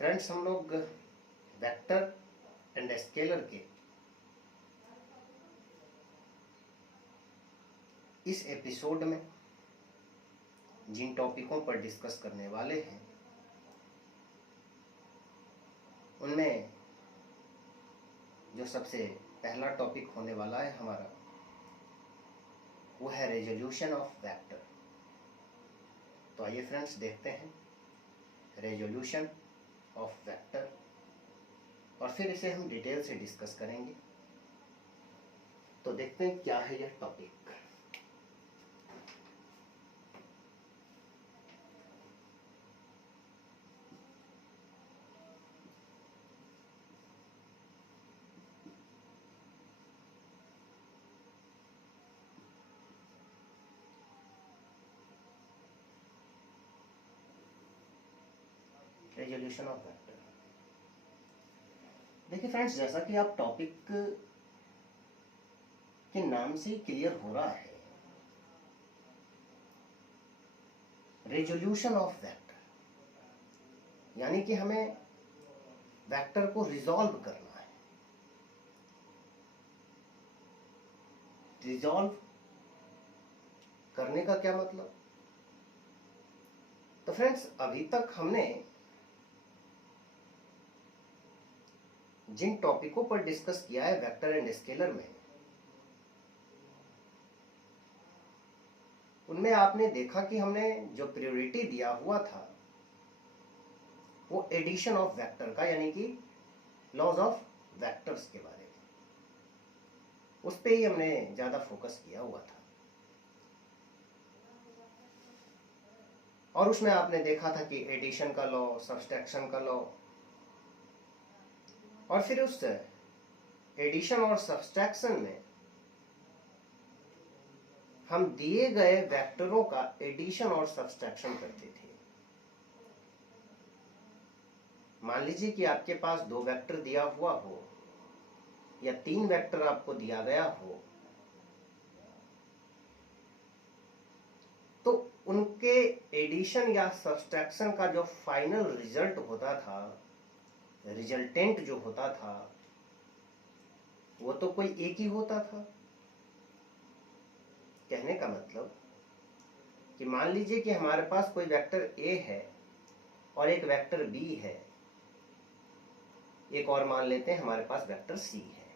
Friends, हम लोग vector and scalar के इस एपिसोड में जिन टॉपिकों पर डिस्कस करने वाले हैं उनमें जो सबसे पहला टॉपिक होने वाला है हमारा वो है रेजोल्यूशन ऑफ वेक्टर। तो आइए फ्रेंड्स देखते हैं रेजोल्यूशन ऑफ वेक्टर और फिर इसे हम डिटेल से डिस्कस करेंगे। तो देखते हैं क्या है यह टॉपिक। Resolution of vector. देखिए फ्रेंड्स, जैसा कि आप टॉपिक के नाम से ही क्लियर हो रहा है, रेजोल्यूशन ऑफ वेक्टर यानी कि हमें वेक्टर को रिजॉल्व करना है। रिजॉल्व करने का क्या मतलब? तो फ्रेंड्स, अभी तक हमने जिन टॉपिकों पर डिस्कस किया है वेक्टर एंड स्केलर में, उनमें आपने देखा कि हमने जो प्रायोरिटी दिया हुआ था वो एडिशन ऑफ वेक्टर का, यानी कि लॉज ऑफ वेक्टर्स के बारे में, उस पे ही हमने ज्यादा फोकस किया हुआ था। और उसमें आपने देखा था कि एडिशन का लॉ, सब्सट्रैक्शन का लॉ, और फिर उस एडिशन और सब्सट्रैक्शन में हम दिए गए वेक्टरों का एडिशन और सब्सट्रैक्शन करते थे। मान लीजिए कि आपके पास 2 वेक्टर दिया हुआ हो या 3 वेक्टर आपको दिया गया हो, तो उनके एडिशन या सब्सट्रैक्शन का जो फाइनल रिजल्ट होता था, रिजल्टेंट जो होता था, वो तो कोई एक ही होता था। कहने का मतलब कि मान लीजिए कि हमारे पास कोई वेक्टर A है और एक वेक्टर B है, एक और मान लेते हैं हमारे पास वेक्टर C है।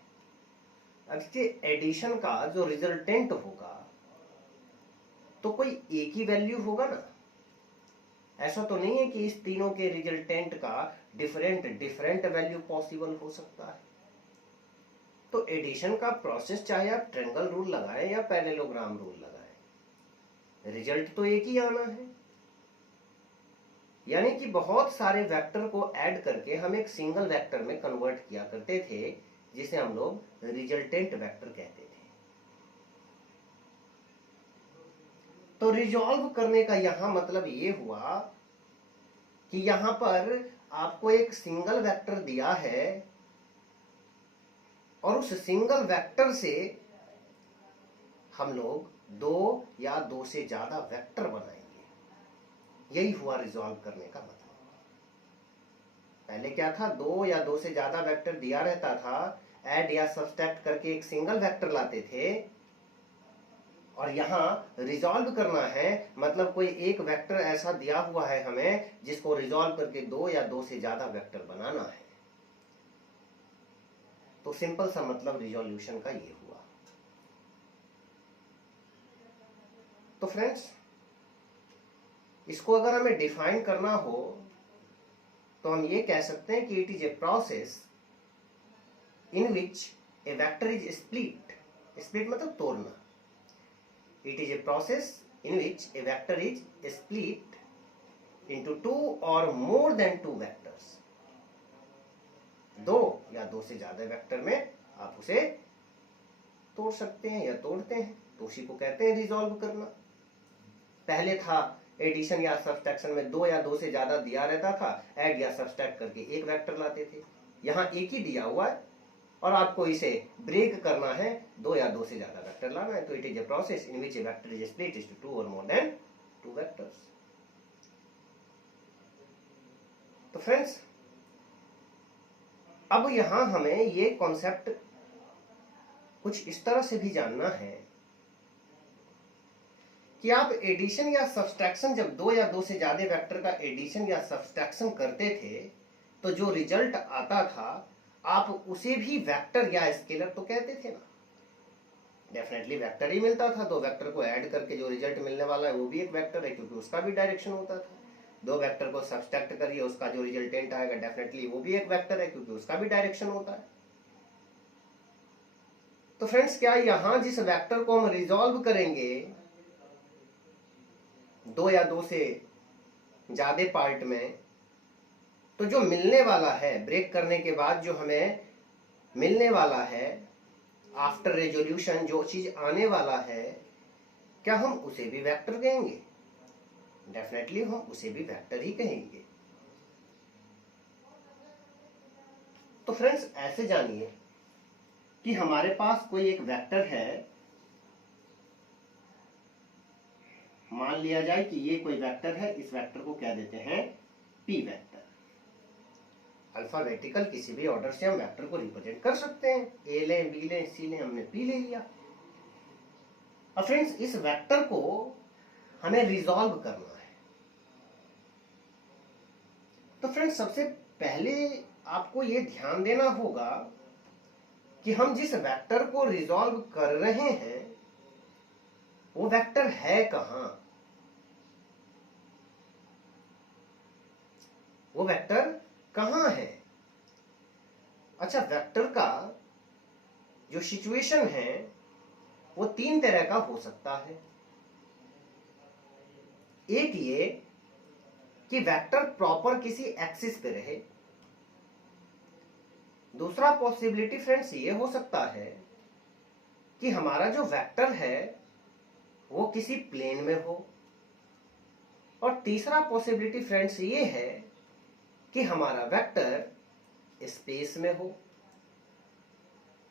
अब इसके एडिशन का जो रिजल्टेंट होगा तो कोई एक ही वैल्यू होगा ना। ऐसा तो नहीं है कि इस तीनों के रिजल्टेंट का डिफरेंट वैल्यू पॉसिबल हो सकता है। तो एडिशन का प्रोसेस, चाहे आप ट्रायंगल रूल लगाएं या पैरेललोग्राम रूल लगाएं, रिजल्ट तो एक ही आना है। यानी कि बहुत सारे वेक्टर को ऐड करके हम एक सिंगल वेक्टर में कन्वर्ट किया करते थे, जिसे हम लोग रिजल्टेंट वेक्टर कहते थे। तो रिजॉल्व करने का यहां मतलब ये हुआ कि यहां पर आपको एक सिंगल वेक्टर दिया है और उस सिंगल वेक्टर से हम लोग 2 या 2 से ज्यादा वेक्टर बनाएंगे। यही हुआ रिजॉल्व करने का मतलब। पहले क्या था, 2 या 2 से ज्यादा वेक्टर दिया रहता था, ऐड या सब्सट्रैक्ट करके एक सिंगल वेक्टर लाते थे, और यहां रिजॉल्व करना है मतलब कोई एक वेक्टर ऐसा दिया हुआ है हमें जिसको रिजॉल्व करके 2 या 2 से ज्यादा वेक्टर बनाना है। तो सिंपल सा मतलब रिजोल्यूशन का ये हुआ। तो फ्रेंड्स, इसको अगर हमें डिफाइन करना हो तो हम ये कह सकते हैं कि it is a process in which A vector is split. Split मतलब तोड़ना। It is a process in which A vector is split into 2 or more than 2 vectors. 2 या 2 से ज्यादा वेक्टर में आप उसे तोड़ सकते हैं या तोड़ते हैं, तो उसी को कहते हैं रिजॉल्व करना। पहले था एडिशन या सब्सट्रैक्शन में 2 या 2 से ज्यादा दिया रहता था, ऐड या सब्सट्रैक्ट करके एक वेक्टर लाते थे। यहां एक ही दिया हुआ है और आपको इसे ब्रेक करना है, 2 या 2 से ज्यादा वेक्टर लाना है। तो it is a process in which A vector is split into 2 or more than 2 vectors. तो फ्रेंड्स, अब यहां हमें ये कॉन्सेप्ट कुछ इस तरह से भी जानना है कि आप एडिशन या सब्सट्रैक्शन, जब दो या दो से ज्यादा वेक्टर का एडिशन या सब्सट्रैक्शन करते थे तो जो रिजल्ट आता था आप उसे भी वेक्टर या स्केलर तो कहते थे ना। डेफिनेटली वेक्टर ही मिलता था। दो वेक्टर को ऐड करके जो रिजल्ट मिलने वाला है वो भी एक वेक्टर है, क्योंकि उसका भी डायरेक्शन होता था। दो वेक्टर को सब्सट्रैक्ट करिए, उसका जो रिजल्टेंट आएगा डेफिनेटली वो भी एक वेक्टर है, क्योंकि उसका भी डायरेक्शन होता है। तो फ्रेंड्स, क्या यहां जिस वेक्टर को हम रिजॉल्व करेंगे दो या दो से ज्यादा पार्ट में, तो जो मिलने वाला है ब्रेक करने के बाद जो हमें मिलने वाला है आफ्टर रेजोल्यूशन, जो चीज आने वाला है, क्या हम उसे भी वेक्टर कहेंगे? डेफिनेटली हम उसे भी वेक्टर ही कहेंगे। तो फ्रेंड्स, ऐसे जानिए कि हमारे पास कोई एक वेक्टर है, मान लिया जाए कि ये कोई वेक्टर है, इस वेक्टर को क्या देते हैं? P vector. अल्फाबेटिकल किसी भी ऑर्डर से हम वेक्टर को रिप्रेजेंट कर सकते हैं, ए लें, बी लें, सी लें, हमने पी ले लिया। अब फ्रेंड्स, इस वेक्टर को हमें रिजॉल्व करना है। तो फ्रेंड्स, सबसे पहले आपको ये ध्यान देना होगा कि हम जिस वेक्टर को रिजॉल्व कर रहे हैं वो वेक्टर है कहां? वो वेक्टर कहां है? अच्छा, वेक्टर का जो सिचुएशन है वो तीन तरह का हो सकता है। एक ये कि वेक्टर प्रॉपर किसी एक्सिस पे रहे। दूसरा पॉसिबिलिटी फ्रेंड्स ये हो सकता है कि हमारा जो वेक्टर है वो किसी प्लेन में हो। और तीसरा पॉसिबिलिटी फ्रेंड्स ये है कि हमारा वेक्टर स्पेस में हो।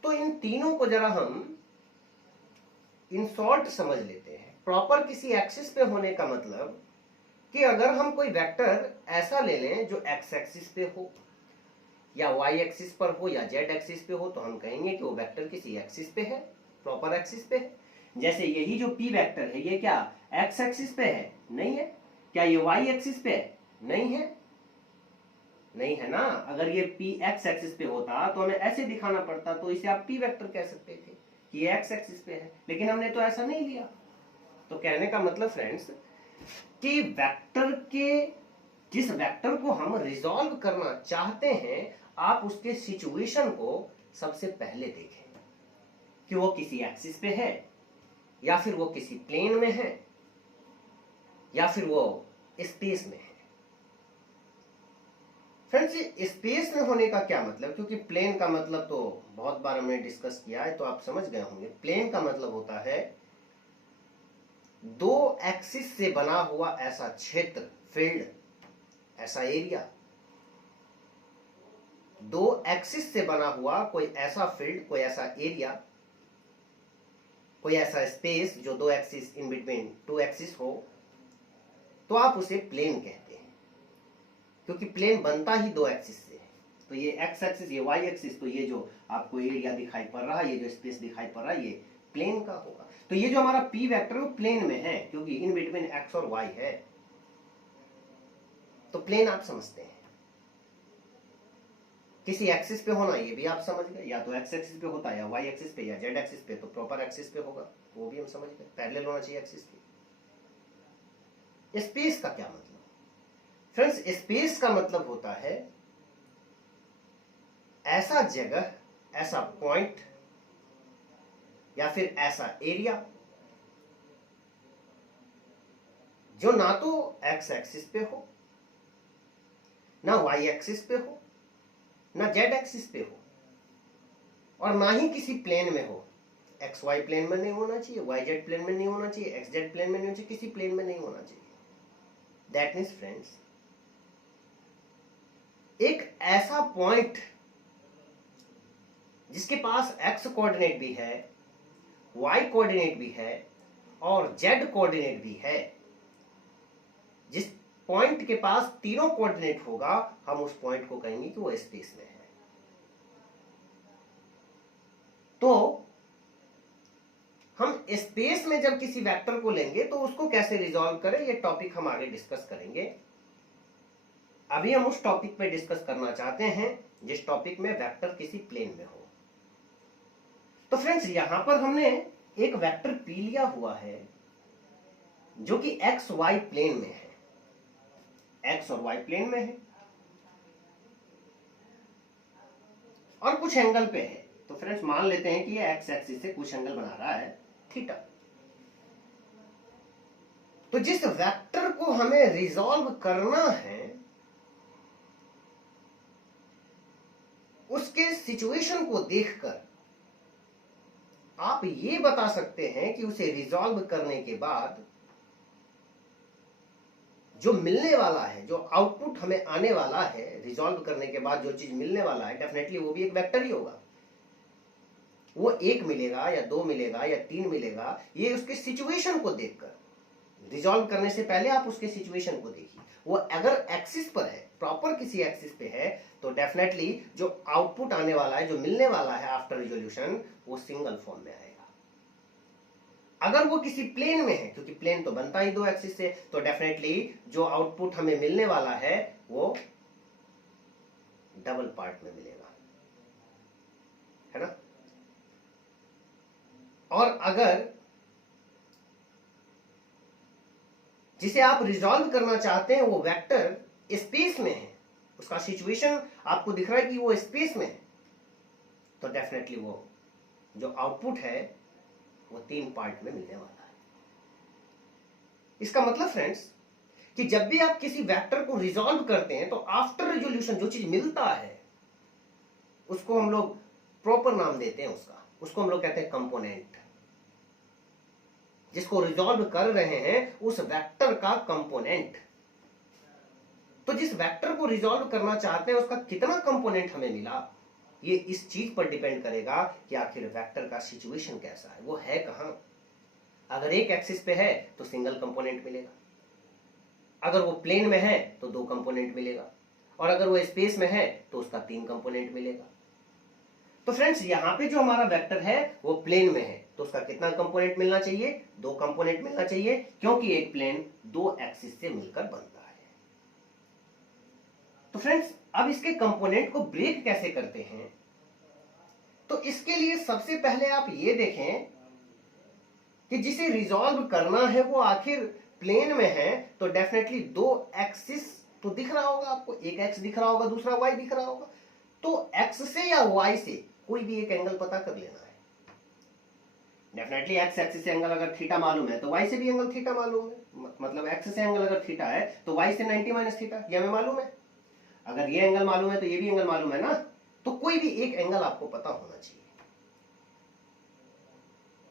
तो इन तीनों को जरा हम इन शॉर्ट समझ लेते हैं। प्रॉपर किसी एक्सिस पे होने का मतलब कि अगर हम कोई वेक्टर ऐसा ले लें जो एक्स एक्सिस पे हो या वाई एक्सिस पर हो या जेड एक्सिस पे हो, तो हम कहेंगे कि वो वेक्टर किसी एक्सिस पे है, प्रॉपर एक्सिस पे है। जैसे यही जो पी वेक्टर है ये क्या एक्स एक्सिस पे है? नहीं है। क्या ये वाई एक्सिस पे है? नहीं है। नहीं है ना। अगर ये पी एक्स एक्सिस पे होता तो हमें ऐसे दिखाना पड़ता, तो इसे आप पी वेक्टर कह सकते थे कि ये एक्स एक्सिस पे है, लेकिन हमने तो ऐसा नहीं लिया। तो कहने का मतलब फ्रेंड्स कि वेक्टर के, जिस वेक्टर को हम रिजॉल्व करना चाहते हैं, आप उसके सिचुएशन को सबसे पहले देखें कि वो किसी एक्सिस पे है या फिर वो किसी प्लेन में है या फिर वो स्पेस में है। फ्रेंड्स, स्पेस में होने का क्या मतलब? क्योंकि प्लेन का मतलब तो बहुत बार हमने डिस्कस किया है, तो आप समझ गए होंगे। प्लेन का मतलब होता है दो एक्सिस से बना हुआ ऐसा क्षेत्र, फील्ड, ऐसा एरिया। दो एक्सिस से बना हुआ कोई ऐसा फील्ड, कोई ऐसा एरिया, कोई ऐसा स्पेस जो दो axis, in between two axis हो, तो आप उसे प्लेन कहते हैं। क्योंकि प्लेन बनता ही दो एक्सिस से है। तो ये एक्स एक्सिस, ये वाई एक्सिस, तो ये जो आपको एरिया दिखाई पड़ रहा है, ये जो स्पेस दिखाई पड़ रहा है, ये प्लेन का होगा। तो ये जो हमारा पी वेक्टर है वो प्लेन में है, क्योंकि इन बिटवीन एक्स और वाई है। तो प्लेन आप समझते हैं, किसी एक्सिस पे होना ये भी आप समझ गए। या तो एक्स एक्सिस पे होता है, या वाई एक्सिस पे, या जेड एक्सिस पे, तो प्रॉपर एक्सिस पे होगा, वो भी हम समझ गए। पैरेलल होना चाहिए एक्सिस के। स्पेस का क्या मतलब? फ्रेंड्स, स्पेस का मतलब होता है ऐसा जगह, ऐसा पॉइंट या फिर ऐसा एरिया जो ना तो एक्स एक्सिस पे हो, ना वाई एक्सिस पे हो, ना जेड एक्सिस पे हो, और ना ही किसी प्लेन में हो। एक्स वाई प्लेन में नहीं होना चाहिए, वाई जेड प्लेन में नहीं होना चाहिए, एक्स जेड प्लेन में नहीं होना चाहिए, किसी प्लेन में नहीं होना चाहिए। दैट मीन्स फ्रेंड्स, एक ऐसा पॉइंट जिसके पास एक्स कोऑर्डिनेट भी है, वाई कोऑर्डिनेट भी है और जेड कोऑर्डिनेट भी है, जिस पॉइंट के पास तीनों कोऑर्डिनेट होगा, हम उस पॉइंट को कहेंगे कि वो स्पेस में है। तो हम स्पेस में जब किसी वेक्टर को लेंगे तो उसको कैसे रिजॉल्व करें, ये टॉपिक हम आगे डिस्कस करेंगे। अभी हम उस टॉपिक पे डिस्कस करना चाहते हैं जिस टॉपिक में वेक्टर किसी प्लेन में हो। तो फ्रेंड्स यहां पर हमने एक वेक्टर पी लिया हुआ है जो कि एक्स वाई प्लेन में है, एक्स और वाई प्लेन में है और कुछ एंगल पे है। तो फ्रेंड्स मान लेते हैं कि ये एक्स एक्सिस से कुछ एंगल बना रहा है थीटा। तो जिस वेक्टर को हमें रिजॉल्व करना है उसके सिचुएशन को देखकर आप ये बता सकते हैं कि उसे रिजॉल्व करने के बाद जो मिलने वाला है, जो आउटपुट हमें आने वाला है, रिजॉल्व करने के बाद जो चीज मिलने वाला है, डेफिनेटली वो भी एक वेक्टर ही होगा। वो 1 मिलेगा या 2 मिलेगा या 3 मिलेगा, ये उसके सिचुएशन को देखकर। रिजॉल्व करने से पहले आप उसके सिचुएशन को देखिए। वो अगर एक्सिस पर है, प्रॉपर किसी एक्सिस पे है, तो डेफिनेटली जो आउटपुट आने वाला है, जो मिलने वाला है आफ्टर रिजोल्यूशन, वो सिंगल फॉर्म में आएगा। अगर वो किसी प्लेन में है, क्योंकि प्लेन तो बनता ही 2 एक्सिस से, तो डेफिनेटली जो आउटपुट हमें मिलने वाला है वो डबल पार्ट में मिलेगा, है ना। और अगर जिसे आप रिजॉल्व करना चाहते हैं वो वेक्टर स्पेस में है, उसका सिचुएशन आपको दिख रहा है कि वो स्पेस में है, तो डेफिनेटली वो जो आउटपुट है वो 3 पार्ट में मिलने वाला है। इसका मतलब फ्रेंड्स कि जब भी आप किसी वेक्टर को रिजॉल्व करते हैं तो आफ्टर रिजोल्यूशन जो चीज मिलता है उसको हम लोग प्रॉपर नाम देते हैं, उसको हम लोग कहते हैं कंपोनेंट। जिसको रिजॉल्व कर रहे हैं उस वेक्टर का कंपोनेंट। तो जिस वेक्टर को रिजॉल्व करना चाहते हैं उसका कितना कंपोनेंट हमें मिला, ये इस चीज पर डिपेंड करेगा कि आखिर वेक्टर का सिचुएशन कैसा है, वो है कहां। अगर एक एक्सिस पे है तो सिंगल कंपोनेंट मिलेगा, अगर वो प्लेन में है तो 2 कंपोनेंट मिलेगा, और अगर वो स्पेस में है तो उसका 3 कंपोनेंट मिलेगा। तो फ्रेंड्स यहां पे जो हमारा वेक्टर है वो प्लेन में है, तो उसका कितना कंपोनेंट मिलना चाहिए, 2 कंपोनेंट मिलना चाहिए, क्योंकि एक प्लेन 2 एक्सिस से मिलकर बनता है। तो फ्रेंड्स अब इसके कंपोनेंट को ब्रेक कैसे करते हैं, तो इसके लिए सबसे पहले आप ये देखें कि जिसे रिजॉल्व करना है वो आखिर प्लेन में है, तो डेफिनेटली 2 एक्सिस तो दिख रहा होगा आपको, एक एक्स दिख रहा होगा, दूसरा वाई दिख रहा होगा। तो एक्स से या वाई से कोई भी एक एंगल पता कर लेना है। डेफिनेटली एक्स एक्सिस से एंगल अगर थीटा मालूम है तो वाई से भी एंगल थीटा मालूम है। मतलब एक्स से एंगल अगर थीटा है तो वाई से 90 माइनस थीटा, ये हमें मालूम है। अगर ये एंगल मालूम है तो ये भी एंगल मालूम है ना। तो कोई भी एक एंगल आपको पता होना चाहिए।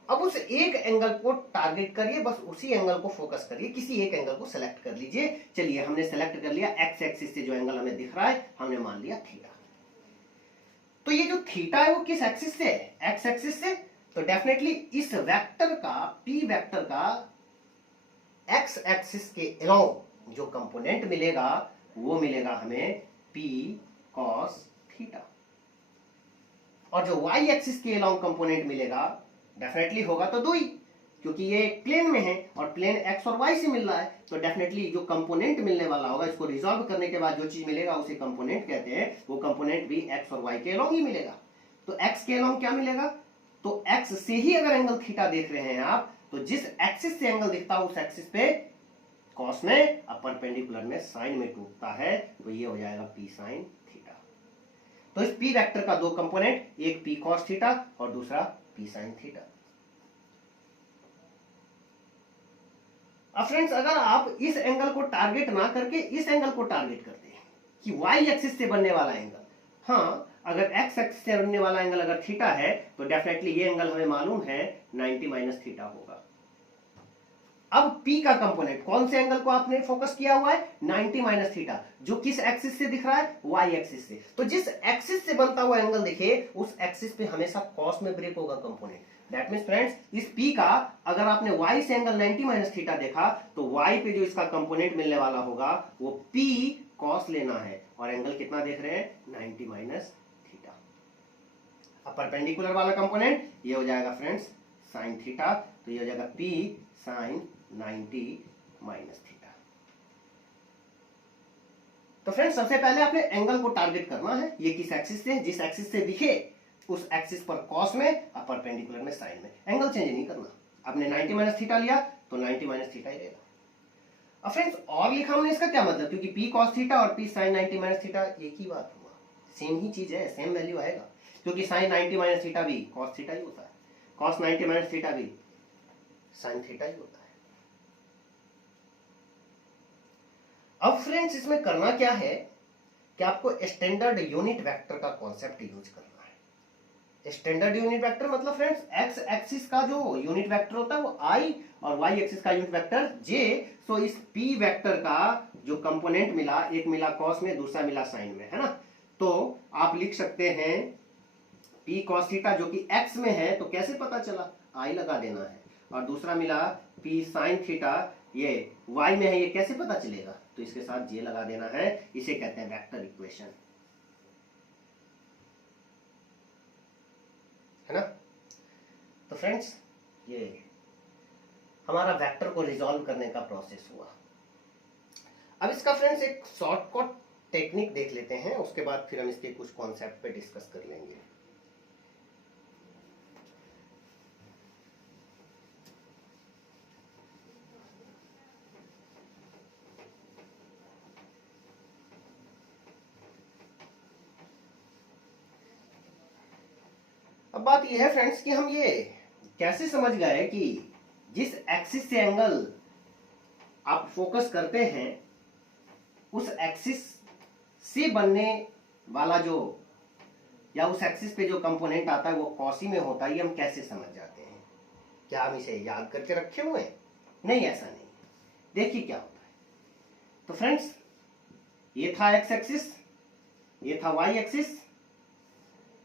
अब उस एक एंगल को टारगेट करिए, बस उसी एंगल को फोकस करिए, किसी एक एंगल को सेलेक्ट कर लीजिए। चलिए हमने सेलेक्ट कर लिया, एक्स एक्सिस से जो एंगल हमें दिख रहा है हमने मान लिया थीटा। तो ये जो थीटा है वो किस एक्सिस से है, एक्स एक्सिस से। तो डेफिनेटली इस वेक्टर का, पी वेक्टर का एक्स एक्सिस के अलोंग जो कंपोनेंट मिलेगा वो मिलेगा हमें पी कॉस थीटा, और जो वाई एक्सिस के अलोंग कंपोनेंट मिलेगा डेफिनेटली होगा तो 2 ही, क्योंकि ये प्लेन में है और प्लेन एक्स और वाई से मिल रहा है। तो डेफिनेटली जो कंपोनेंट मिलने वाला होगा, इसको रिजॉल्व करने के बाद जो चीज मिलेगा उसे कंपोनेंट कहते हैं। वो कंपोनेंट भी एक्स और वाई के अलोंग ही मिलेगा। तो एक्स के अलोंग क्या मिलेगा, तो एक्स से ही अगर एंगल थीटा देख रहे हैं आप, तो जिस एक्सिस से एंगल दिखता है उस एक्सिस पे कॉस में, अब परपेंडिकुलर में साइन में टूटता है, तो ये हो जाएगा पी साइन थीटा। तो इस पी वेक्टर का 2 कंपोनेंट, एक पी कॉस थीटा और दूसरा पी साइन थीटा। अब फ्रेंड्स अगर आप इस एंगल को टारगेट ना करके इस एंगल को टारगेट करते हैं कि वाई एक्सिस से बनने वाला एंगल, हाँ अगर एक्स एक्सिस से बनने वाला एंगल अगर थीटा है तो डेफिनेटली ये एंगल हमें मालूम है 90 माइनस थीटा होगा। अब P का कंपोनेंट, कौन से एंगल को आपने फोकस किया हुआ है, 90 माइनस थीटा, जो किस एक्सिस से दिख रहा है, Y एक्सिस से। तो जिस एक्सिस से बनता हुआ एंगल दिखे उस एक्सिस पे हमेशा कॉस में ब्रेक होगा कंपोनेंट। दैट मींस फ्रेंड्स इस P का अगर आपने Y से एंगल 90 माइनस थीटा देखा तो Y पे जो इसका कंपोनेंट मिलने वाला होगा वो P कॉस लेना है, और एंगल कितना देख रहे हैं, 90 माइनस थीटा। अब परपेंडिकुलर वाला कंपोनेंट ये हो जाएगा फ्रेंड्स साइन थीटा, तो ये हो जाएगा P साइन 90 माइनस थीटा। तो फ्रेंड्स सबसे पहले आपने एंगल को टारगेट करना है, ये किस एक्सिस से, जिस एक्सिस से दिखे उस एक्सिस पर कॉस में और परपेंडिकुलर में साइन में, एंगल चेंज नहीं करना। आपने 90 माइनस थीटा लिया तो 90 माइनस थीटा ही रहेगा। अब फ्रेंड्स और लिखा हमने, इसका क्या मतलब, क्योंकि P cos थीटा और P sin 90 माइनस थीटा एक ही बात हुआ, सेम ही चीज है, सेम वैल्यू आएगा, क्योंकि sin 90 माइनस थीटा भी cos थीटा ही होता है, cos 90 माइनस थीटा भी sin थीटा ही होता है। अब फ्रेंड्स इसमें करना क्या है कि आपको स्टैंडर्ड यूनिट वेक्टर का कॉन्सेप्ट यूज करना है। स्टैंडर्ड यूनिट वेक्टर मतलब फ्रेंड्स एक्स एक्सिस का जो यूनिट वेक्टर होता है वो I और y एक्सिस का यूनिट वेक्टर J। सो इस P वेक्टर का जो कंपोनेंट मिला, एक मिला कॉस में, दूसरा मिला साइन में, है ना, तो आप लिख सकते हैं P cos थीटा जो कि x में है, तो कैसे पता चला, I लगा देना है, और दूसरा मिला P sin थीटा ये y में है, ये कैसे पता चलेगा, तो इसके साथ J लगा देना है, इसे कहते हैं वेक्टर इक्वेशन, है ना। तो फ्रेंड्स ये हमारा वेक्टर को रिजॉल्व करने का प्रोसेस हुआ। अब इसका फ्रेंड्स एक शॉर्टकट टेक्निक देख लेते हैं, उसके बाद फिर हम इसके कुछ कॉन्सेप्ट पे डिस्कस कर लेंगे। अब बात यह है फ्रेंड्स कि हम ये कैसे समझ गए कि जिस एक्सिस से एंगल आप फोकस करते हैं उस एक्सिस से बनने वाला जो, या उस एक्सिस पे जो कंपोनेंट आता है वो कॉसी में होता है, ये हम कैसे समझ जाते हैं। क्या हम इसे याद करके रखे हुए हैं? नहीं, ऐसा नहीं। देखिए क्या होता है। तो फ्रेंड्स ये था एक्स एक्सिस, ये था वाई एक्सिस,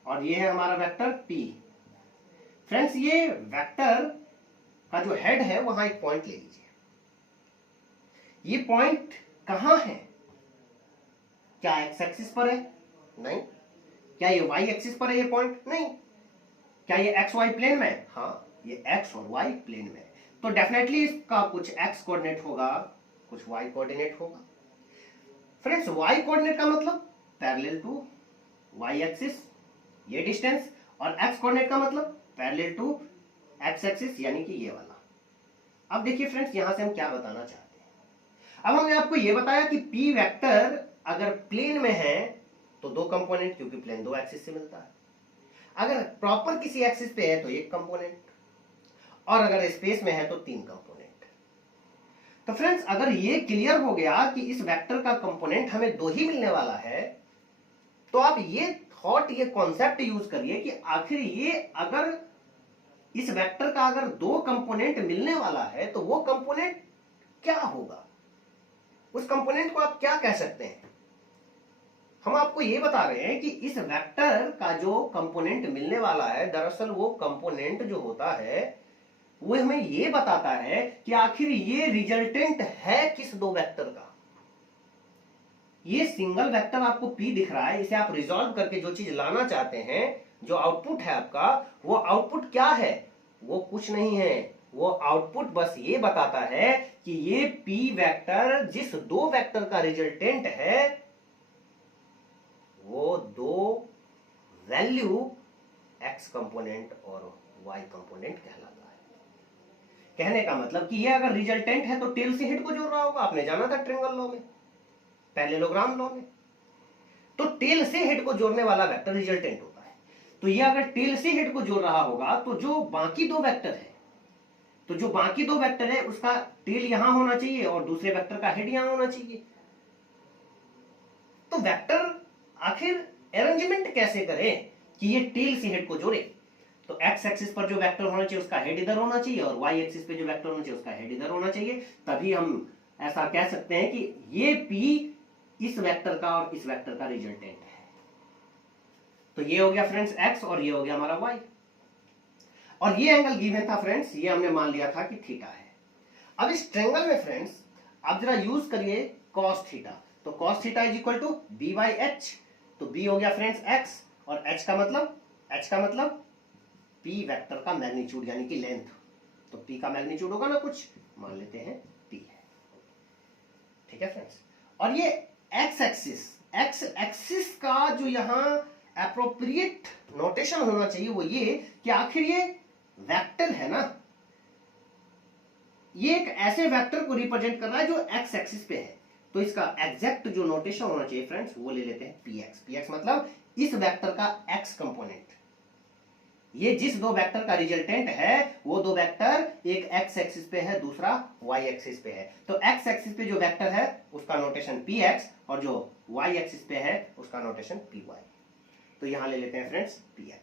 और ये है हमारा वेक्टर P। फ्रेंड्स ये वेक्टर का जो हेड है वहां एक पॉइंट ले लीजिए। ये पॉइंट कहां है? क्या एक्स एक्सिस पर है? नहीं। क्या ये वाई एक्सिस पर है ये पॉइंट? नहीं। क्या ये एक्स वाई प्लेन में? हाँ, ये एक्स और वाई प्लेन में। तो डेफिनेटली इसका कुछ एक्स कोऑर्डिनेट होगा, कुछ वाई कोऑर्डिनेट होगा। फ्रेंड्स वाई कोऑर्डिनेट का मतलब पैरेलल टू वाई एक्सिस ये डिस्टेंस, और एक्स कोऑर्डिनेट का मतलब पैरेलल टू एक्स एक्सिस यानी कि ये वाला। अब देखिए फ्रेंड्स यहां से हम क्या बताना चाहते हैं। अब हमने आपको ये बताया कि P वेक्टर अगर प्लेन में है तो दो कंपोनेंट, क्योंकि प्लेन दो एक्सिस से मिलता है। अगर प्रॉपर किसी एक्सिस पे है तो एक कंपोनेंट, और अगर स्पेस में है तो तीन कंपोनेंट। तो फ्रेंड्स अगर ये क्लियर हो गया कि इस वेक्टर का कंपोनेंट हमें दो ही मिलने वाला है, तो आप ये थॉट, ये कॉन्सेप्ट यूज करिए कि आखिर ये अगर इस वेक्टर का अगर दो कंपोनेंट मिलने वाला है तो वो कंपोनेंट क्या होगा, उस कंपोनेंट को आप क्या कह सकते हैं। हम आपको ये बता रहे हैं कि इस वेक्टर का जो कंपोनेंट मिलने वाला है, दरअसल वो कंपोनेंट जो होता है वो हमें ये बताता है कि आखिर ये रिजल्टेंट है किस दो वेक्टर का। ये सिंगल वेक्टर आपको P दिख रहा है, इसे आप रिजॉल्व करके जो चीज लाना चाहते हैं, जो आउटपुट है आपका, वो आउटपुट क्या है? वो कुछ नहीं है, वो आउटपुट बस ये बताता है कि ये P वेक्टर जिस दो वेक्टर का रिजल्टेंट है वो दो वैल्यू x कंपोनेंट और y कंपोनेंट कहलाता है। कहने का मतलब कि ये अगर रिजल्टेंट है तो टेल से हेड को जोड़ रहा होगा, आपने जाना था ट्रायंगल लॉ में, पैरेललोग्राम लॉ में। तो टेल से हेड को जोड़ने वाला वेक्टर रिजल्टेंट होता है। तो ये अगर टेल से हेड को जोड़ रहा होगा तो जो बाकी दो वेक्टर है, तो जो बाकी दो वेक्टर है उसका टेल यहां होना चाहिए और दूसरे वेक्टर का हेड यहां होना चाहिए। तो वेक्टर आखिर अरेंजमेंट कैसे करें कि ये टेल से हेड को जोड़े? तो एक्स एक्सिस पर जो वेक्टर होना चाहिए उसका हेड इधर होना चाहिए, और वाई एक्सिस पे जो वेक्टर होना चाहिए उसका हेड इधर होना चाहिए। तभी हम ऐसा कह सकते हैं कि ये P इस वेक्टर का और इस वेक्टर का रिजल्टेंट है। तो ये हो गया फ्रेंड्स एक्स, और ये हो गया हमारा वाई। और ये एंगल गिवन था फ्रेंड्स, ये हमने मान लिया था कि थीटा है। अब इस ट्रायंगल में फ्रेंड्स आप जरा यूज करिए कॉस थीटा। तो cos theta is equal to B by H. तो बी हो गया फ्रेंड्स एक्स, और एच का मतलब h का मतलब p वेक्टर का मैग्नीट्यूड यानी कि लेंथ, तो p का मैग्नीट्यूड होगा ना कुछ, मान लेते हैं p है। ठीक है फ्रेंड्स, और ये x एक्सिस का जो यहाँ एप्रोप्रिएट नोटेशन होना चाहिए वो ये कि आखिर ये वेक्टर है ना, ये एक ऐसे वेक्टर को रिप्रेजेंट कर रहा है जो x एक्सिस पे है, तो इसका एग्जैक्ट जो नोटेशन होना चाहिए फ्रेंड्स वो ले लेते हैं px मतलब इस वेक्टर का x कंपोनेंट। ये जिस दो वेक्टर का रिजल्टेंट है वो दो वेक्टर एक x एक्सिस पे है, दूसरा y एक्सिस पे है, तो x एक्सिस पे जो वेक्टर है उसका नोटेशन px और जो y एक्सिस पे है उसका नोटेशन py। तो यहां ले लेते हैं फ्रेंड्स px।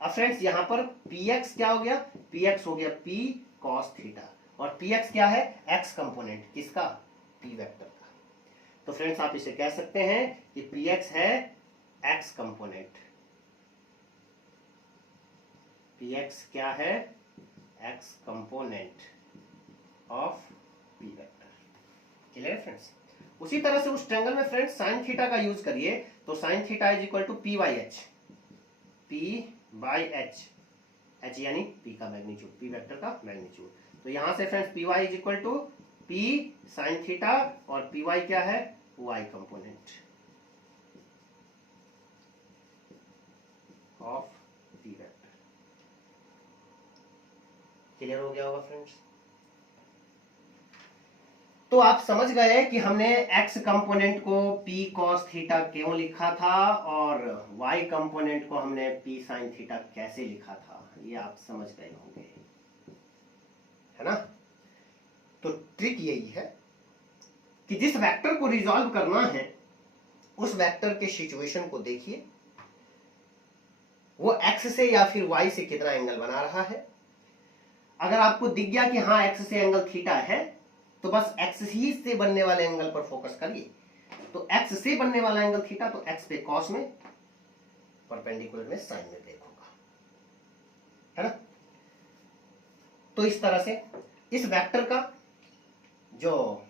अब फ्रेंड्स यहां पर px क्या हो गया, px हो गया p cos थीटा, और px क्या है, x कंपोनेंट किसका, p वेक्टर का। तो फ्रेंड्स आप इसे कह सकते हैं कि px है x कंपोनेंट, px क्या है, x component of p vector. Clear friends. उसी तरह से उस ट्रायंगल में फ्रेंड्स साइन थीटा का यूज करिए, तो sine theta is equal to p by H, h यानी p का मैग्नीट्यूड, p वेक्टर का मैग्नीट्यूड। तो यहां से friends py is equal to p sine theta और py क्या है, y component of p vector. Clear हो गया होगा फ्रेंड्स। तो आप समझ गए कि हमने x कंपोनेंट को p cos थीटा क्यों लिखा था और y कंपोनेंट को हमने p sin थीटा कैसे लिखा था, ये आप समझ गए होंगे, है ना। तो ट्रिक यही है कि जिस वेक्टर को रिजॉल्व करना है उस वेक्टर के सिचुएशन को देखिए, वो x से या फिर y से कितना एंगल बना रहा है। अगर आपको दिख गया कि हाँ x से एंगल थीटा है तो बस x ही से बनने वाले एंगल पर फोकस करिए। तो x से बनने वाला एंगल थीटा, तो x पे cos में, परपेंडिकुलर में साइन में ब्रेक होगा, है ना। तो इस तरह से इस वेक्टर का जो,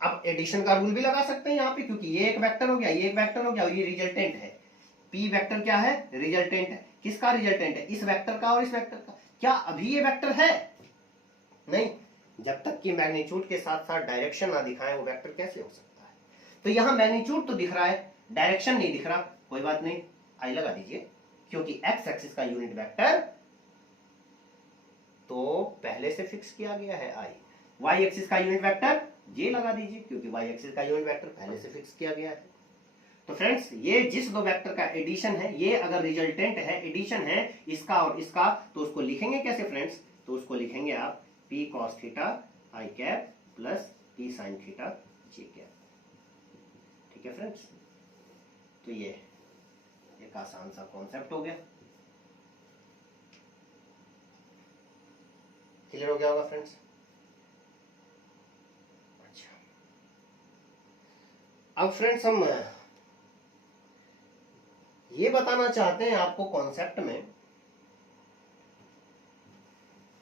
अब एडिशन का रूल भी लगा सकते हैं यहाँ पे, क्योंकि ये एक वेक्टर हो गया, ये एक वेक्टर हो गया और ये रिजल्टेंट है। p वेक्टर क्या है, रिजल्टेंट है। किसका रिजल्टेंट है, इस वेक्टर का और इस वेक्टर का। क्या अभी ये वेक्टर है, नहीं, जब तक कि मैग्नीट्यूड के साथ साथ डायरेक्शन ना दिखाएं वो वेक्टर कैसे हो सकता है। तो यहां मैग्नीट्यूड तो दिख रहा है, डायरेक्शन नहीं दिख रहा, कोई बात नहीं, आई लगा दीजिए, क्योंकि x एक्सिस का यूनिट वेक्टर तो पहले से फिक्स किया गया है i, y एक्सिस का यूनिट वेक्टर j लगा दीजिए, क्योंकि y एक्सिस का यूनिट वेक्टर पहले से फिक्स किया गया है। तो फ्रेंड्स ये जिस दो वेक्टर का एडिशन है, ये अगर रिजल्टेंट है, एडिशन है इसका और इसका, तो उसको लिखेंगे कैसे फ्रेंड्स, तो उसको लिखेंगे आप p cos theta i cap plus p sin theta j cap. ठीक है फ्रेंड्स, तो ये एक आसान सा कॉन्सेप्ट हो गया। क्लियर हो गया होगा फ्रेंड्स। अच्छा, अब फ्रेंड्स हम ये बताना चाहते हैं आपको कॉन्सेप्ट में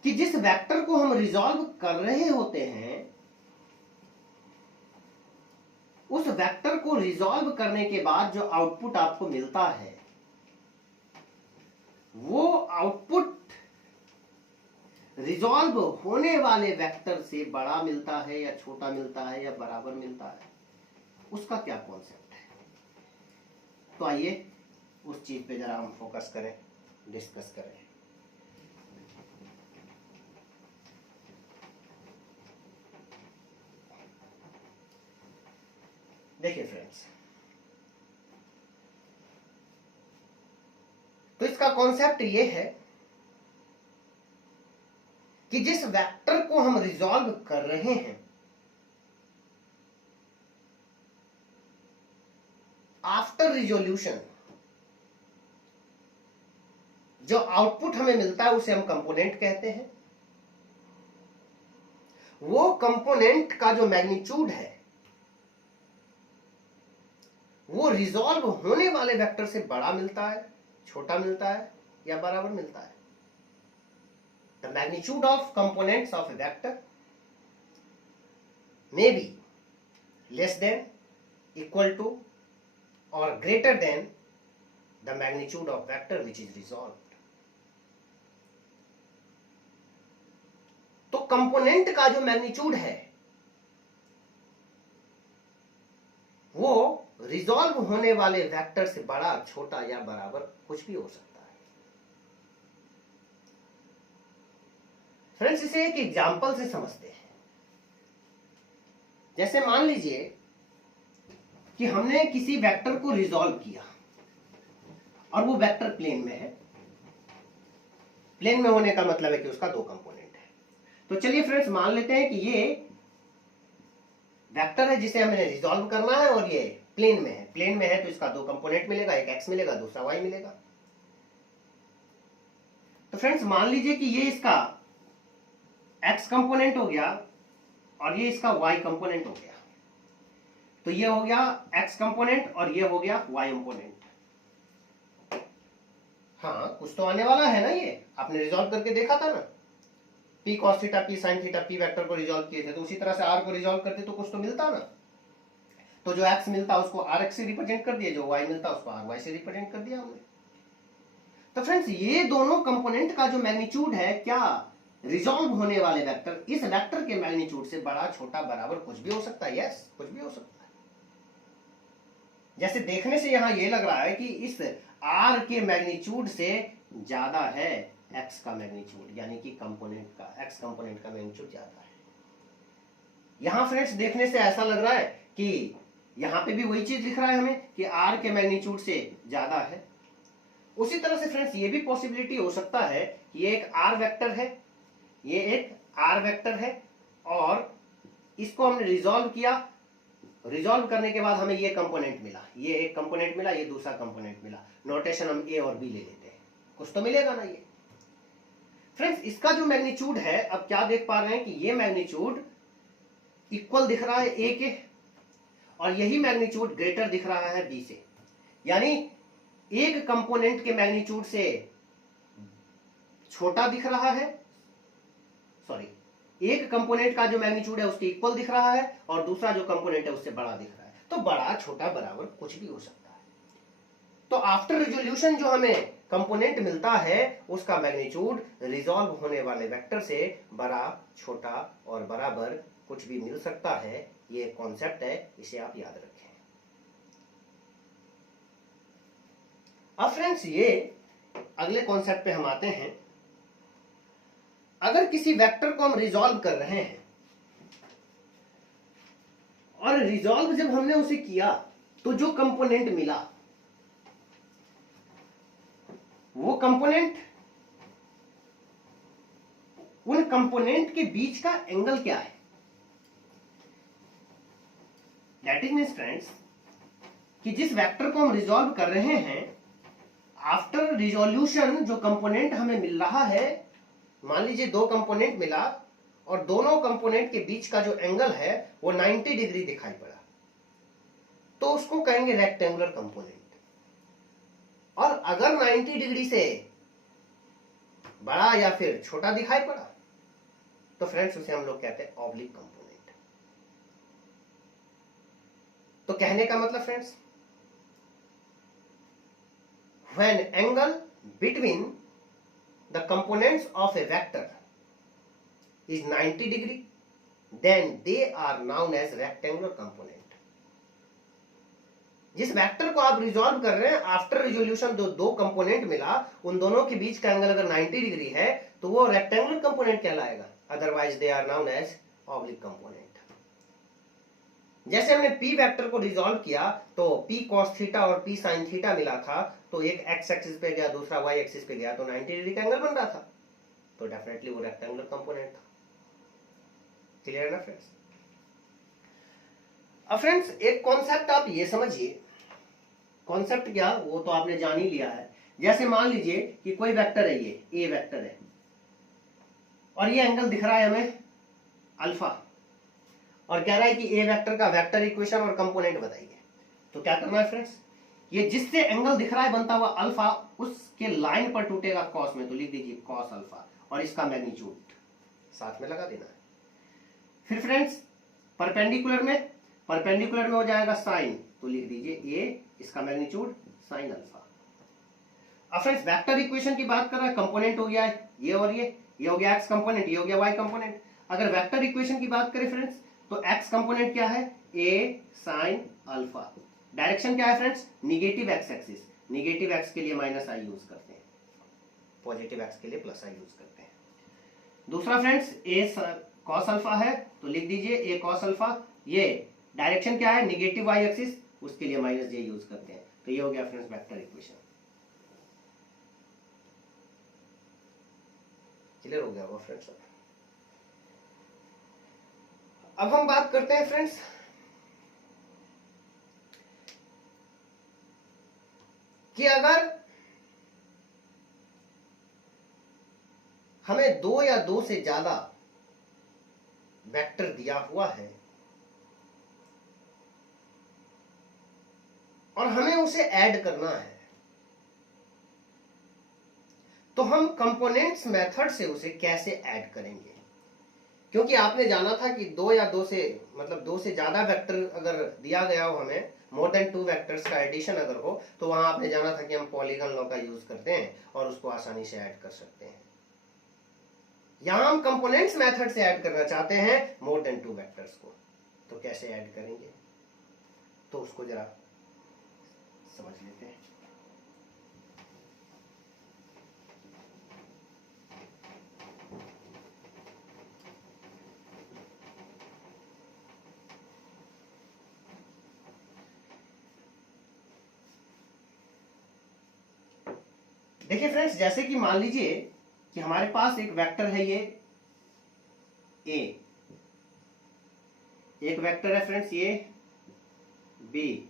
कि जिस वेक्टर को हम रिजॉल्व कर रहे होते हैं उस वेक्टर को रिजॉल्व करने के बाद जो आउटपुट आपको मिलता है वो आउटपुट रिजॉल्व होने वाले वेक्टर से बड़ा मिलता है या छोटा मिलता है या बराबर मिलता है, उसका क्या कॉन्सेप्ट है। तो आइए उस चीज पे जरा हम फोकस करें, डिस्कस करें। देखिए फ्रेंड्स, तो इसका कॉन्सेप्ट ये है कि जिस वेक्टर को हम रिजॉल्व कर रहे हैं आफ्टर रिजोल्यूशन जो आउटपुट हमें मिलता है उसे हम कंपोनेंट कहते हैं। वो कंपोनेंट का जो मैग्नीट्यूड है वो रिजॉल्व होने वाले वेक्टर से बड़ा मिलता है, छोटा मिलता है या बराबर मिलता है। The magnitude of components of a vector may be less than, equal to or greater than the magnitude of vector which is resolve. तो कंपोनेंट का जो मैग्नीट्यूड है वो रिजॉल्व होने वाले वेक्टर से बड़ा, छोटा या बराबर कुछ भी हो सकता है। फ्रेंड्स, इसे एक एग्जांपल से समझते हैं। जैसे मान लीजिए कि हमने किसी वेक्टर को रिजॉल्व किया और वो वेक्टर प्लेन में है। प्लेन में होने का मतलब है कि उसका दो कंपोनेंट है। तो चलिए फ्रेंड्स, मान लेते हैं कि ये वेक्टर है जिसे हमें रिजॉल्व करना है और ये प्लेन में है। प्लेन में है तो इसका दो कंपोनेंट मिलेगा, एक एक्स मिलेगा, दूसरा वाई मिलेगा। तो फ्रेंड्स, मान लीजिए कि ये इसका एक्स कंपोनेंट हो गया और ये इसका वाई कंपोनेंट हो गया। तो ये हो गया एक्स कंपोनेंट और ये हो गया वाई कंपोनेंट। हाँ, कुछ तो आने वाला है ना। ये आपने रिजॉल्व करके देखा था ना, P cos theta, P sine theta, P vector को रिजॉल्व किए थे। तो उसी तरह से आर को रिजॉल्व करते तो कुछ तो मिलता ना। तो जो एक्स मिलता उसको आर एक्स से रिप्रेजेंट कर दिया, जो वाई मिलता उसको आर वाई से रिप्रेजेंट कर दिया हमने। तो फ्रेंड्स, ये दोनों कंपोनेंट का जो मैग्नीट्यूड है, क्या रिजॉल्व होने वाले वेक्टर, इस वेक्टर के मैग्नीट्यूड से बड़ा, छोटा, बराबर कुछ भी हो सकता है। यस, कुछ भी हो सकता है। जैसे देखने से यहां ये लग रहा है कि इस आर के मैग्नीट्यूड से ज्यादा है एक्स का मैग्नीट्यूड, यानी कि कंपोनेंट का, एक्स कंपोनेंट का मैग्नीट्यूड ज्यादा है। यहां फ्रेंड्स देखने से ऐसा लग रहा है कि यहां पे भी वही चीज दिख रहा है हमें कि आर के मैग्नीट्यूड से ज्यादा है। उसी तरह से फ्रेंड्स ये भी पॉसिबिलिटी हो सकता है कि ये एक आर वेक्टर है, ये एक आर वेक्टर है और इसको हमने रिजॉल्व किया। रिजॉल्व करने के बाद हमें ये कंपोनेंट मिला, ये एक कंपोनेंट मिला, ये दूसरा कंपोनेंट मिला। नोटेशन हम ए और बी ले लेते हैं, कुछ तो मिलेगा ना ये। फ्रेंड्स, इसका जो मैग्नीट्यूड है, अब क्या देख पा रहे हैं कि ये मैग्नीट्यूड इक्वल दिख रहा है ए के और यही मैग्नीट्यूड ग्रेटर दिख रहा है बी से। यानी एक कंपोनेंट के मैग्नीट्यूड से छोटा दिख रहा है, सॉरी, एक कंपोनेंट का जो मैग्नीट्यूड है उसके इक्वल दिख रहा है और दूसरा जो कंपोनेंट है उससे बड़ा दिख रहा है। तो बड़ा, छोटा, बराबर कुछ भी हो सकता है। तो आफ्टर रिजोल्यूशन जो हमें कंपोनेंट मिलता है उसका मैग्नीट्यूड रिजॉल्व होने वाले वेक्टर से बड़ा, छोटा और बराबर कुछ भी मिल सकता है। ये कॉन्सेप्ट है, इसे आप याद रखें। अब फ्रेंड्स, ये अगले कॉन्सेप्ट पे हम आते हैं। अगर किसी वेक्टर को हम रिजॉल्व कर रहे हैं और रिजॉल्व जब हमने उसे किया तो जो कंपोनेंट मिला वो कंपोनेंट, उन कंपोनेंट के बीच का एंगल क्या है। दैट इज मीन्स फ्रेंड्स कि जिस वेक्टर को हम रिजॉल्व कर रहे हैं, आफ्टर रिजोल्यूशन जो कंपोनेंट हमें मिल रहा है, मान लीजिए दो कंपोनेंट मिला और दोनों कंपोनेंट के बीच का जो एंगल है वो 90 डिग्री दिखाई पड़ा, तो उसको कहेंगे रेक्टेंगुलर कंपोनेंट। और अगर 90 डिग्री से बड़ा या फिर छोटा दिखाई पड़ा तो फ्रेंड्स उसे हम लोग कहते हैं ऑब्लिक कंपोनेंट। तो कहने का मतलब friends, when angle between the components of a vector is 90 degree, then they are known as rectangular component. जिस वेक्टर को आप रिजॉल्व कर रहे हैं, आफ्टर रिजोल्यूशन दो कंपोनेंट मिला, उन दोनों के बीच का एंगल अगर 90 डिग्री है तो वो रेक्टेंगुलर कंपोनेंट कहलाएगा, otherwise they are known as oblique component. जैसे हमने p वेक्टर को रिजॉल्व किया तो p cos थीटा और p sin थीटा मिला था, तो एक x एक्सिस पे गया, दूसरा y एक्सिस पे गया, तो 90 डिग्री का एंगल बन रहा था, तो डेफिनेटली वो रेक्टेंगुलर कंपोनेंट था। क्लियर है ना फ्रेंड्स। अब फ्रेंड्स एक कॉन्सेप्ट आप ये समझिए, कॉन्सेप्ट क्या, वो तो आपने जान ही लिया है। जैसे मान लीजिए कि कोई वेक्टर है, ये a वेक्टर है और ये एंगल दिख रहा है हमें अल्फा, और कह रहा है कि ए वेक्टर का वेक्टर इक्वेशन और कंपोनेंट बताइए। तो क्या करना है फ्रेंड्स, ये जिससे एंगल दिख रहा है बनता हुआ अल्फा, उसके लाइन पर टूटेगा कॉस में, तो लिख दीजिए कॉस अल्फा और इसका मैग्नीट्यूड साथ में लगा देना है। फिर फ्रेंड्स परपेंडिकुलर में हो जाएगा साइन, तो लिख दीजिए ए, इसका मैग्नीट्यूड साइन अल्फा। अब फ्रेंड्स वेक्टर इक्वेशन की बात कर रहा है, कंपोनेंट हो गया है ये और ये हो गया एक्स कंपोनेंट, ये हो गया वाई कंपोनेंट। अगर वेक्टर इक्वेशन की बात करें फ्रेंड्स तो एक्स कंपोनेंट क्या है, ए साइन अल्फा। डायरेक्शन क्या है friends, negative x axis, negative x के लिए माइनस आई यूज करते हैं, पॉजिटिव एक्स के लिए प्लस आई यूज करते हैं। दूसरा फ्रेंड्स ए कॉस अल्फा है तो लिख दीजिए ए कॉस अल्फा, ये डायरेक्शन क्या है, निगेटिव वाई एक्सिस, उसके लिए माइनस जे यूज करते हैं। तो ये हो गया फ्रेंड्स वेक्टर इक्वेशन। क्लियर हो गया होगा फ्रेंड्स। अब हम बात करते हैं फ्रेंड्स कि अगर हमें दो या दो से ज्यादा वेक्टर दिया हुआ है और हमें उसे ऐड करना है, तो हम कंपोनेंट्स मेथड से उसे कैसे ऐड करेंगे। क्योंकि आपने जाना था कि दो या दो से मतलब दो से ज्यादा वेक्टर अगर दिया गया हो, हमें मोर देन टू वेक्टर्स का एडिशन अगर हो, तो वहां आपने जाना था कि हम पॉलीगन लॉ का यूज करते हैं और उसको आसानी से ऐड कर सकते हैं। यहां हम कंपोनेंट्स मेथड से ऐड करना चाहते हैं मोर देन टू वेक्टर्स को, तो कैसे ऐड करेंगे, तो उसको जरा समझ लेते हैं। देखिए फ्रेंड्स, जैसे कि मान लीजिए कि हमारे पास एक वेक्टर है ये ए, एक वेक्टर है फ्रेंड्स ये बी,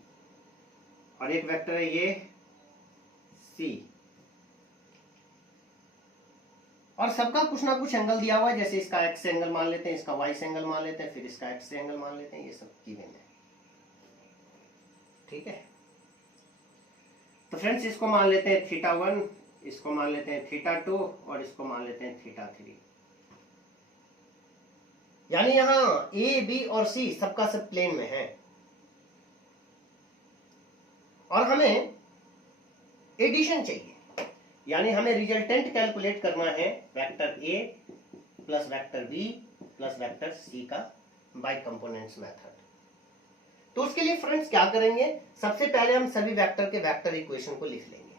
और एक वेक्टर है ये सी, और सबका कुछ ना कुछ एंगल दिया हुआ है। जैसे इसका एक्स एंगल मान लेते हैं, इसका वाई से एंगल मान लेते हैं, फिर इसका एक्स से एंगल मान लेते हैं, ये सब गिवन है। ठीक है, तो फ्रेंड्स इसको मान लेते हैं थीटा 1, इसको मान लेते हैं थीटा 2 और इसको मान लेते हैं थीटा 3। यानी यहां ए बी और सी सबका सब प्लेन में है और हमें एडिशन चाहिए, यानी हमें रिजल्टेंट कैलकुलेट करना है vector A plus vector B plus vector C का बाय कंपोनेंट्स मेथड। तो उसके लिए फ्रेंड्स क्या करेंगे, सबसे पहले हम सभी वेक्टर के वेक्टर इक्वेशन को लिख लेंगे।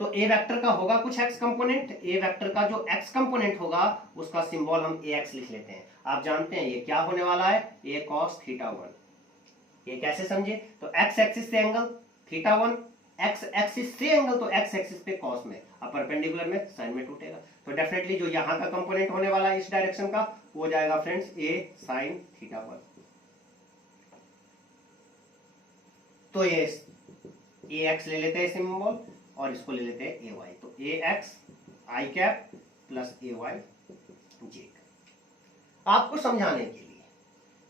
तो ए वेक्टर का होगा कुछ एक्स कंपोनेंट, ए वेक्टर का जो एक्स कंपोनेंट होगा उसका सिंबल हम ए एक्स लिख लेते हैं। आप जानते हैं ये क्या होने वाला है, ए कॉस थीटा 1। ये कैसे समझे, तो एक्स एक्सिस से एंगल थीटा 1, एक्स एक्सिस से एंगल तो एक्स एक्सिस पे कॉस में, अब परपेंडिकुलर में साइन में टूटेगा, तो डेफिनेटली जो यहां का कंपोनेंट होने वाला है इस डायरेक्शन का वो हो जाएगा फ्रेंड्स ए साइन थीटा 1। तो ये ए एक्स ले लेते हैं सिंबल और इसको ले लेते हैं ए वाई, तो ए x I cap plus A Y जे। आपको समझाने के लिए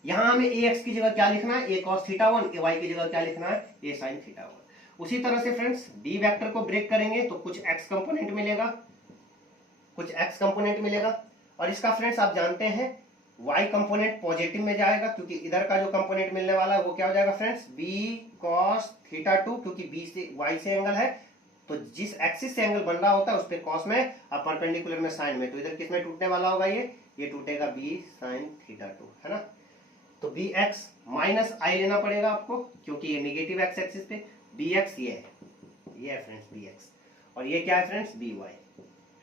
यहां हमें ए एक्स की जगह क्या लिखना है, ए कॉस थीटा 1, ए वाई की जगह क्या लिखना है, ए साइन थीटा 1। उसी तरह से फ्रेंड्स डी वेक्टर को ब्रेक करेंगे तो कुछ एक्स कंपोनेंट मिलेगा, कुछ एक्स कंपोनेंट मिलेगा, और इसका फ्रेंड्स आप जानते हैं y कंपोनेंट पॉजिटिव में जाएगा, क्योंकि इधर का जो कंपोनेंट मिलने वाला है वो क्या हो जाएगा फ्रेंड्स b cos थीटा 2, क्योंकि b से y से एंगल है तो जिस एक्सिस से एंगल बन रहा होता है उस पे cos में, अब परपेंडिकुलर में साइन में, तो इधर किस में टूटने वाला होगा, ये टूटेगा b sin थीटा 2, है ना। तो bx माइनस आई लेना पड़ेगा आपको, क्योंकि ये नेगेटिव एक्स एक्सिस पे, bx ये है फ्रेंड्स bx, और ये क्या है फ्रेंड्स by,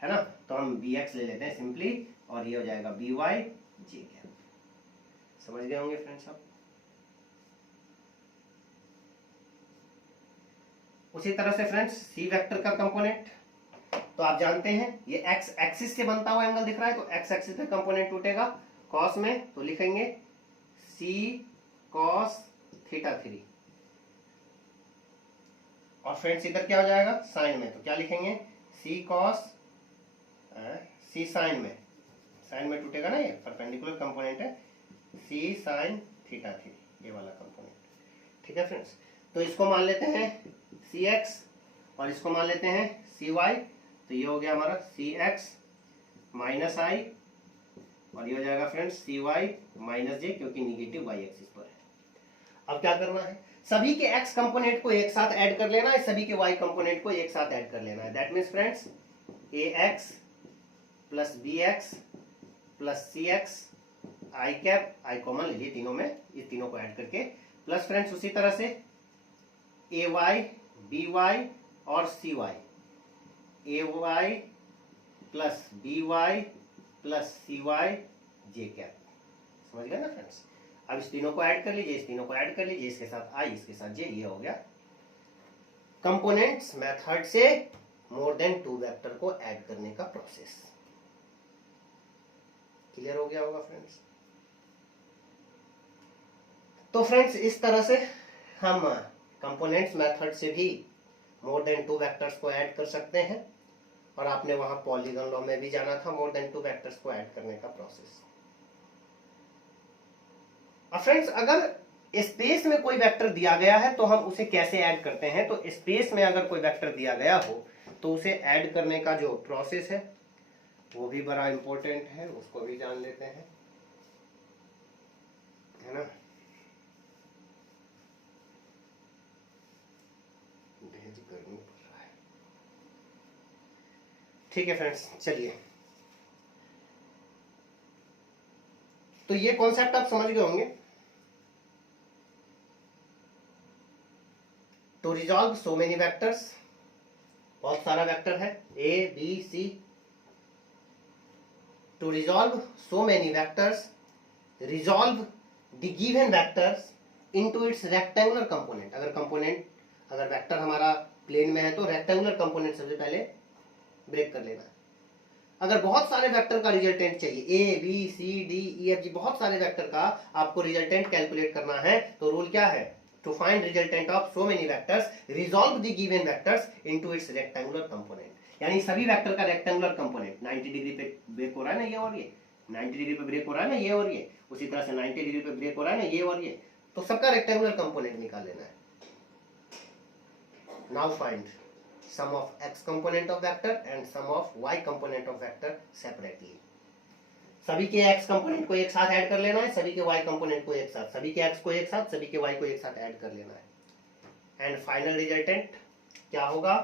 है ना। तो हम bx ले लेते हैं सिंपली और ये हो जाएगा by जी क्या, समझ गए होंगे फ्रेंड्स आप। उसी तरह से फ्रेंड्स सी वेक्टर का कंपोनेंट, तो आप जानते हैं ये एक्स एक्सिस से बनता हुआ एंगल दिख रहा है, तो एक्स एक्सिस पे कंपोनेंट टूटेगा कॉस में, तो लिखेंगे सी कॉस थीटा 3, और फ्रेंड्स इधर क्या हो जाएगा साइन में, तो क्या लिखेंगे सी कॉस, सी साइन में, साइन में टूटेगा ना, ये परपेंडिकुलर कंपोनेंट है, सी साइन थीटा 3 ये वाला कंपोनेंट। ठीक है फ्रेंड्स, तो इसको मान लेते हैं सी एक्स और इसको मान लेते हैं सी वाई, तो ये हो गया हमारा सी एक्स माइनस आई और ये हो जाएगा फ्रेंड्स सी वाई माइनस जे, क्योंकि निगेटिव वाई एक्सिस पर है। अब क्या करना है, सभी के x कंपोनेंट को एक साथ ऐड कर लेना है, सभी के y कंपोनेंट को एक साथ ऐड कर लेना है। That means friends ax plus bx plus cx I cap, I common लीजिए तीनों में, ये तीनों को ऐड करके, प्लस फ्रेंड्स उसी तरह से ay by और cy, ay plus by plus cy J cap. समझ गए ना फ्रेंड्स? अब इस तीनों को ऐड कर लीजिए, इस तीनों को ऐड कर लीजिए, इसके साथ आई, इसके साथ जे, ये हो गया कंपोनेंट्स मेथड से मोर देन 2 वेक्टर को ऐड करने का प्रोसेस। क्लियर हो गया होगा फ्रेंड्स? तो फ्रेंड्स इस तरह से हम कंपोनेंट्स मेथड से भी मोर देन 2 वेक्टर्स को ऐड कर सकते हैं, और आपने वहां पॉलीगन लॉ में भी जाना था मोर देन 2 वेक्टर्स को ऐड करने का प्रोसेस। अब फ्रेंड्स अगर स्पेस में कोई वेक्टर दिया गया है तो हम उसे कैसे ऐड करते हैं? तो स्पेस में अगर कोई वेक्टर दिया गया हो तो उसे ऐड करने का जो प्रोसेस है वो भी बड़ा इंपॉर्टेंट है, उसको भी जान लेते हैं, है ना? गर्मी पड़ रहा है। ठीक है फ्रेंड्स, चलिए, तो ये कॉन्सेप्ट आप समझ गए होंगे। To resolve so many vectors, बहुत सारा वेक्टर है A B C, to resolve so many vectors, resolve the given vectors into its rectangular component. अगर वेक्टर हमारा प्लेन में है तो रेक्टेंगुलर कंपोनेंट सबसे पहले ब्रेक कर लेना है। अगर बहुत सारे वेक्टर का रिजल्टेंट चाहिए, A B C D E F G, बहुत सारे वेक्टर का आपको रिजल्टेंट कैलकुलेट करना है, तो रूल क्या है? To find resultant of so many vectors, resolve the given vectors into its rectangular component. यानी सभी वेक्टर का रेक्टेंगुलर कंपोनेंट 90 डिग्री पे ब्रेक हो रहा है ना ये और ये, 90 डिग्री पे ब्रेक हो रहा है ना ये और ये, उसी तरह से 90 डिग्री पे ब्रेक हो रहा है ना ये और ये, तो सबका रेक्टेंगुलर कंपोनेंट निकाल लेना है। Now find sum of x component of vector and sum of y component of vector separately। सभी के x कंपोनेंट को एक साथ ऐड कर लेना है, सभी के y कंपोनेंट को एक साथ, सभी के x को एक साथ, सभी के y को एक साथ ऐड कर लेना है। एंड फाइनल रिजल्टेंट क्या होगा?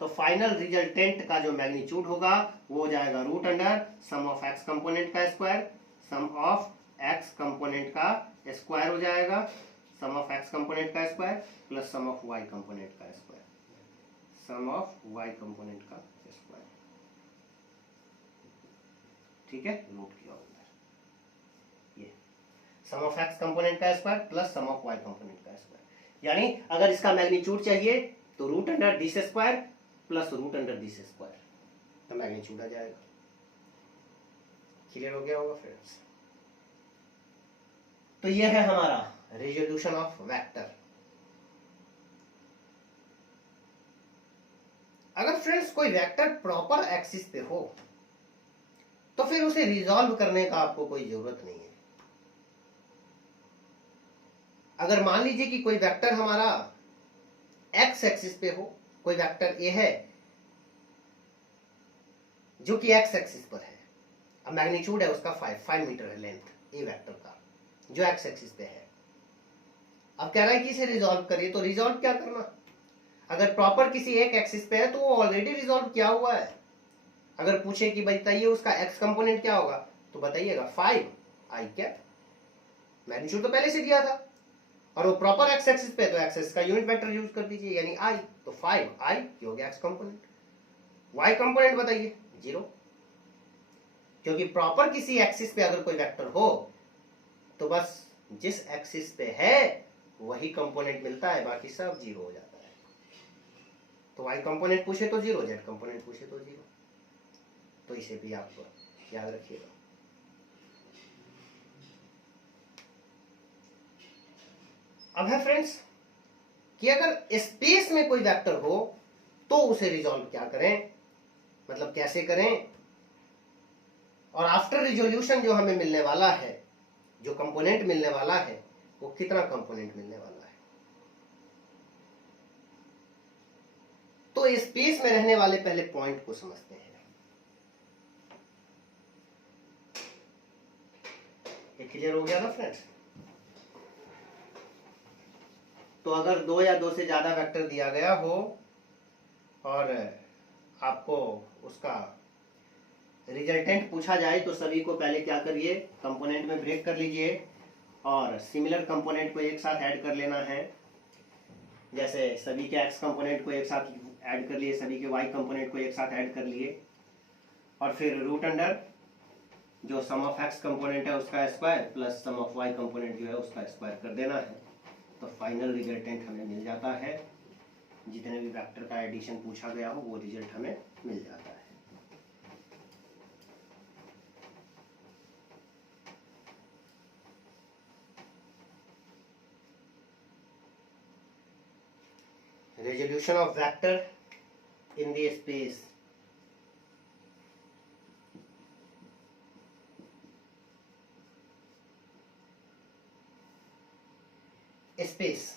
तो फाइनल रिजल्टेंट का जो मैग्नीट्यूड होगा वो हो जाएगा root under sum of x component का square, sum of x component का स्क्वायर हो जाएगा, सम ऑफ x कंपोनेंट का square plus sum of y component का square, sum of y component का स्क्वायर। ठीक है, नोट किया होगा ये सम ऑफ x कंपोनेंट का square plus sum of y component का स्क्वायर। यानी अगर इसका मैग्नीट्यूड चाहिए तो root under this square plus root under this square, तो मैग्नीट्यूड आ जाएगा। क्लियर हो गया होगा फ्रेंड्स? तो ये है हमारा रेजोल्यूशन ऑफ वेक्टर। अगर फ्रेंड्स कोई वेक्टर प्रॉपर एक्सिस पे हो तो फिर उसे रिजॉल्व करने का आपको कोई जरूरत नहीं है। अगर मान लीजिए कि कोई वेक्टर हमारा एक्स एक्सिस पे हो, कोई वेक्टर ए है जो कि एक्स एक्सिस पर है, अब मैग्नीट्यूड है उसका 5 मीटर है लेंथ ए वेक्टर का जो एक्स एक्सिस पे है। अब कह रहा है कि इसे रिजॉल्व करिए, तो रिजॉल्व क्या करना? अगर प्रॉपर किसी एक एक्सिस पे है तो वो ऑलरेडी रिजॉल्व किया हुआ है। अगर पूछे कि बताइए उसका एक्स कंपोनेंट क्या होगा, तो बताइएगा 5 आई कैप, मैग्नीट्यूड तो पहले से दिया था, और वो प्रॉपर एक्स एक्सिस पे, तो एक्सिस का यूनिट वेक्टर यूज कर दीजिए यानी आई, तो 5 आई हो गया एक्स कंपोनेंट। वाई कंपोनेंट बताइए 0, क्योंकि प्रॉपर किसी एक्सिस पे अगर कोई वेक्टर हो तो बस जिस एक्सिस पे है वही कंपोनेंट मिलता है, बाकी सब 0 हो जाता है। तो वाई कंपोनेंट पूछे तो 0, जेड कंपोनेंट पूछे तो 0, तो इसे भी आप याद रखिएगा। अब है फ्रेंड्स कि अगर स्पेस में कोई वेक्टर हो तो उसे रिजॉल्व क्या करें, मतलब कैसे करें, और आफ्टर रिजोल्यूशन जो हमें मिलने वाला है, जो कंपोनेंट मिलने वाला है, वो कितना कंपोनेंट मिलने वाला है। तो स्पेस में रहने वाले पहले पॉइंट को समझते हैं। ये क्लियर हो गया ना फ्रेंड्स? तो अगर 2 या 2 से ज्यादा वेक्टर दिया गया हो और आपको उसका रिजल्टेंट पूछा जाए तो सभी को पहले क्या करिए, कंपोनेंट में ब्रेक कर लीजिए और सिमिलर कंपोनेंट को एक साथ ऐड कर लेना है। जैसे सभी के x कंपोनेंट को एक साथ ऐड कर लिए, सभी के y कंपोनेंट को एक साथ ऐड कर लिए और फिर रूट अंडर जो सम ऑफ x कंपोनेंट है उसका square plus sum of y component जो है उसका स्क्वायर कर देना है। तो फाइनल रिजल्टेंट हमें मिल जाता है, जितने भी वेक्टर का एडिशन पूछा गया हो वो रिजल्ट हमें मिल जाता है। Resolution of vector in the space. Space.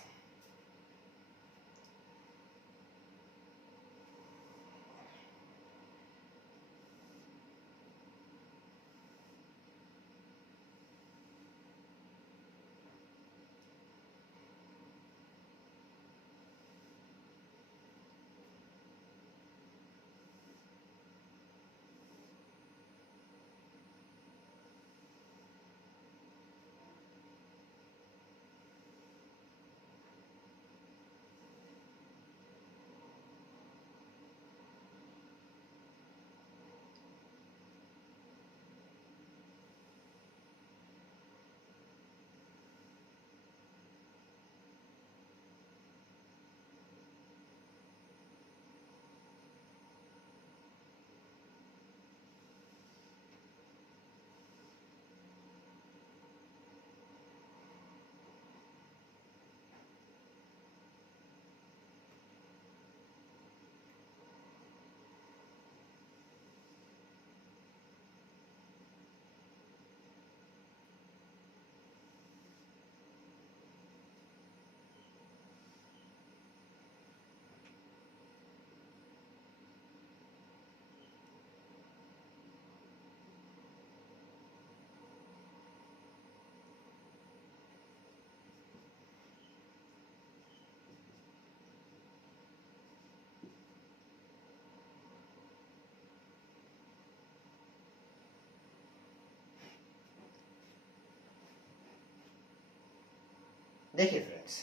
देखिए फ्रेंड्स,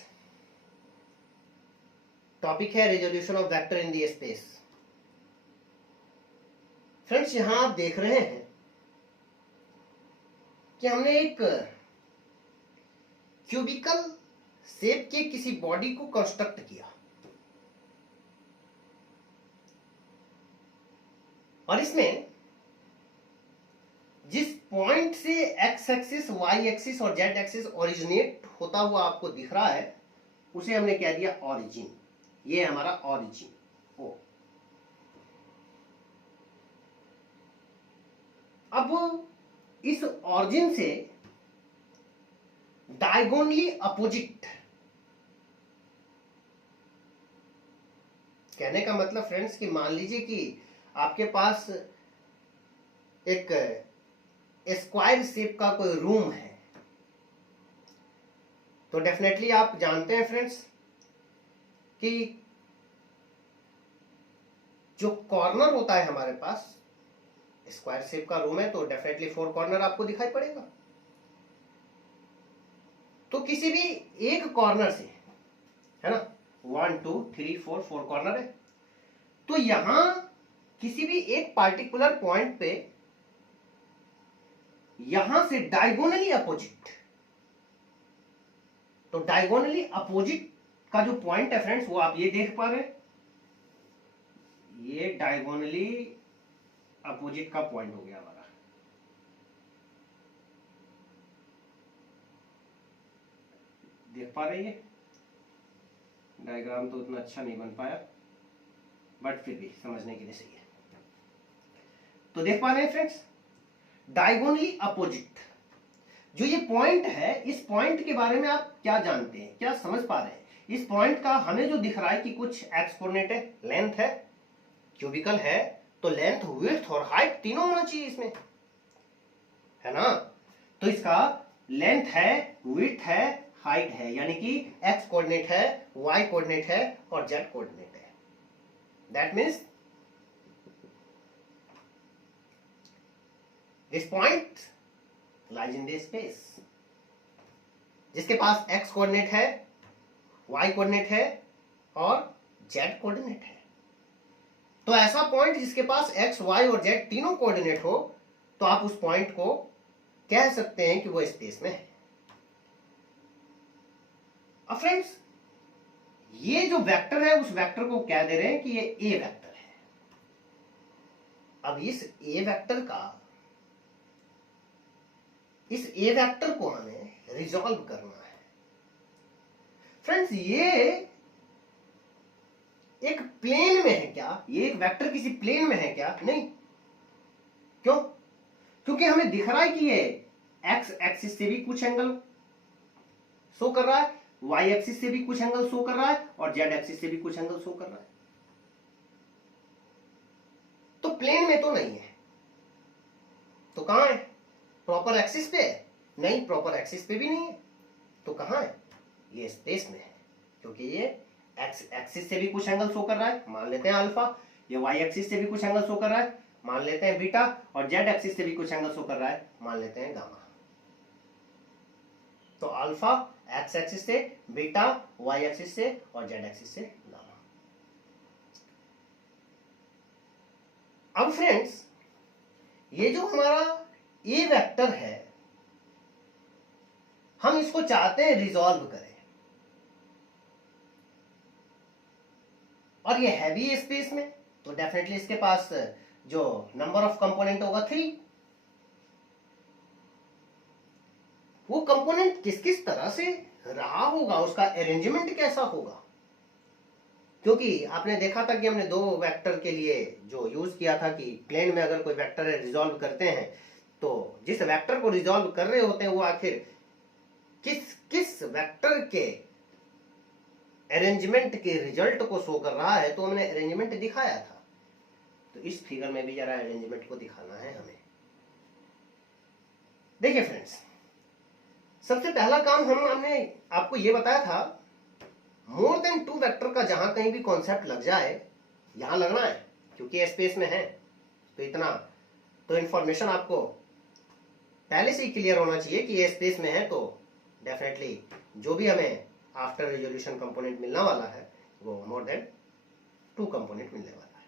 टॉपिक है resolution of vector in the space. Friends, यहां आप देख रहे हैं कि हमने एक क्यूबिकल शेप के किसी बॉडी को कंस्ट्रक्ट किया और इसमें जिस पॉइंट से एक्स एक्सिस, वाई एक्सिस और जेड एक्सिस ओरिजिनेट होता हुआ आपको दिख रहा है उसे हमने कह दिया ऑरिजिन। ये हमारा ऑरिजिन ओ। अब इस ऑरिजिन से डायगोनली अपोजिट, कहने का मतलब फ्रेंड्स कि मान लीजिए कि आपके पास एक स्क्वायर शेप का कोई रूम है, तो डेफिनेटली आप जानते हैं फ्रेंड्स कि जो कॉर्नर होता है हमारे पास, स्क्वायर शेप का रूम है तो डेफिनेटली 4 कॉर्नर आपको दिखाई पड़ेगा। तो किसी भी एक कॉर्नर से, है ना, 1 2 3 4 4 कॉर्नर है, तो यहां किसी भी एक पार्टिकुलर पॉइंट पे यहां से डायगोनली अपोजिट, तो डायगोनली अपोजिट का जो पॉइंट है फ्रेंड्स वो आप ये देख पा रहे हैं, ये डायगोनली अपोजिट का पॉइंट हो गया हमारा। देख पा रहे हैं, डायग्राम तो उतना अच्छा नहीं बन पाया बट फिर भी समझने के लिए सही है। तो देख पा रहे हैं फ्रेंड्स, डायगोनली अपोजिट जो ये पॉइंट है, इस पॉइंट के बारे में आप क्या जानते हैं, क्या समझ पा रहे हैं? इस पॉइंट का हमें जो दिख रहा है कि कुछ एक्स कोऑर्डिनेट है, लेंथ है, क्यूबिकल है, तो लेंथ, विड्थ और हाइट तीनों होना चाहिए इसमें, है ना। तो इसका लेंथ है, विड्थ है, हाइट है, यानी कि एक्स कोऑर्डिनेट है, वाई कोऑर्डिनेट है और जेड कोऑर्डिनेट है। That means this point lies in the space. जिसके पास एक्स कोऑर्डिनेट है, वाई कोऑर्डिनेट है और जेड कोऑर्डिनेट है। तो ऐसा पॉइंट जिसके पास एक्स, वाई और जेड तीनों कोऑर्डिनेट हो, तो आप उस पॉइंट को कह सकते हैं कि वो स्पेस में है। अब फ्रेंड्स, ये जो वेक्टर है उस वेक्टर को क्या दे रहे हैं कि ये ए वेक्टर है। अब इस ए वेक्टर को हमें रिजॉल्व करना है। फ्रेंड्स, ये एक प्लेन में है क्या? ये एक वेक्टर किसी प्लेन में है क्या? नहीं। क्यों? क्योंकि हमें दिख रहा है कि ये एक्स एक्सिस से भी कुछ एंगल शो कर रहा है, वाई एक्सिस से भी कुछ एंगल शो कर रहा है और जेड एक्सिस से भी कुछ एंगल शो कर रहा है। तो प्लेन में तो नहीं है, तो कहां है? प्रॉपर एक्सिस पे है? नहीं, प्रॉपर एक्सिस पे भी नहीं है। तो कहां है? ये स्पेस में है, क्योंकि ये एक्स एक्सिस से भी कुछ एंगल शो कर रहा है, मान लेते हैं अल्फा। ये वाई एक्सिस से भी कुछ एंगल शो कर रहा है, मान लेते हैं बीटा। और जेड एक्सिस से भी कुछ एंगल शो कर रहा है, मान लेते हैं गामा। तो अल्फा एक्स एक्सिस से, बीटा वाई एक्सिस से और जेड एक्सिस से गामा। अब फ्रेंड्स, ये जो हमारा ए वेक्टर है, हम इसको चाहते हैं रिजॉल्व करें, और ये है भी स्पेस में, तो डेफिनेटली इसके पास जो नंबर ऑफ कंपोनेंट होगा 3। वो कंपोनेंट किस किस तरह से रहा होगा, उसका अरेंजमेंट कैसा होगा? क्योंकि आपने देखा था कि हमने दो वेक्टर के लिए जो यूज किया था कि प्लेन में अगर कोई वेक्टर है रिजॉल्व करते हैं, तो जिस वेक्टर को रिजॉल्व कर रहे होते हैं वो आखिर किस किस वेक्टर के अरेंजमेंट के रिजल्ट को शो कर रहा है, तो हमने अरेंजमेंट दिखाया था। तो इस फिगर में भी जरा अरेंजमेंट को दिखाना है हमें। देखिए फ्रेंड्स, सबसे पहला काम हमने आपको यह बताया था, मोर देन 2 वेक्टर का जहां कहीं भी कॉन्सेप्ट लग जाए, यहां लगना है, क्योंकि स्पेस में है। तो इतना तो इंफॉर्मेशन आपको पहले से ही क्लियर होना चाहिए कि ये स्पेस में है, तो डेफिनेटली जो भी हमें आफ्टर रिजोल्यूशन कंपोनेंट मिलना वाला है वो मोर देन 2 कंपोनेंट मिलने वाला है।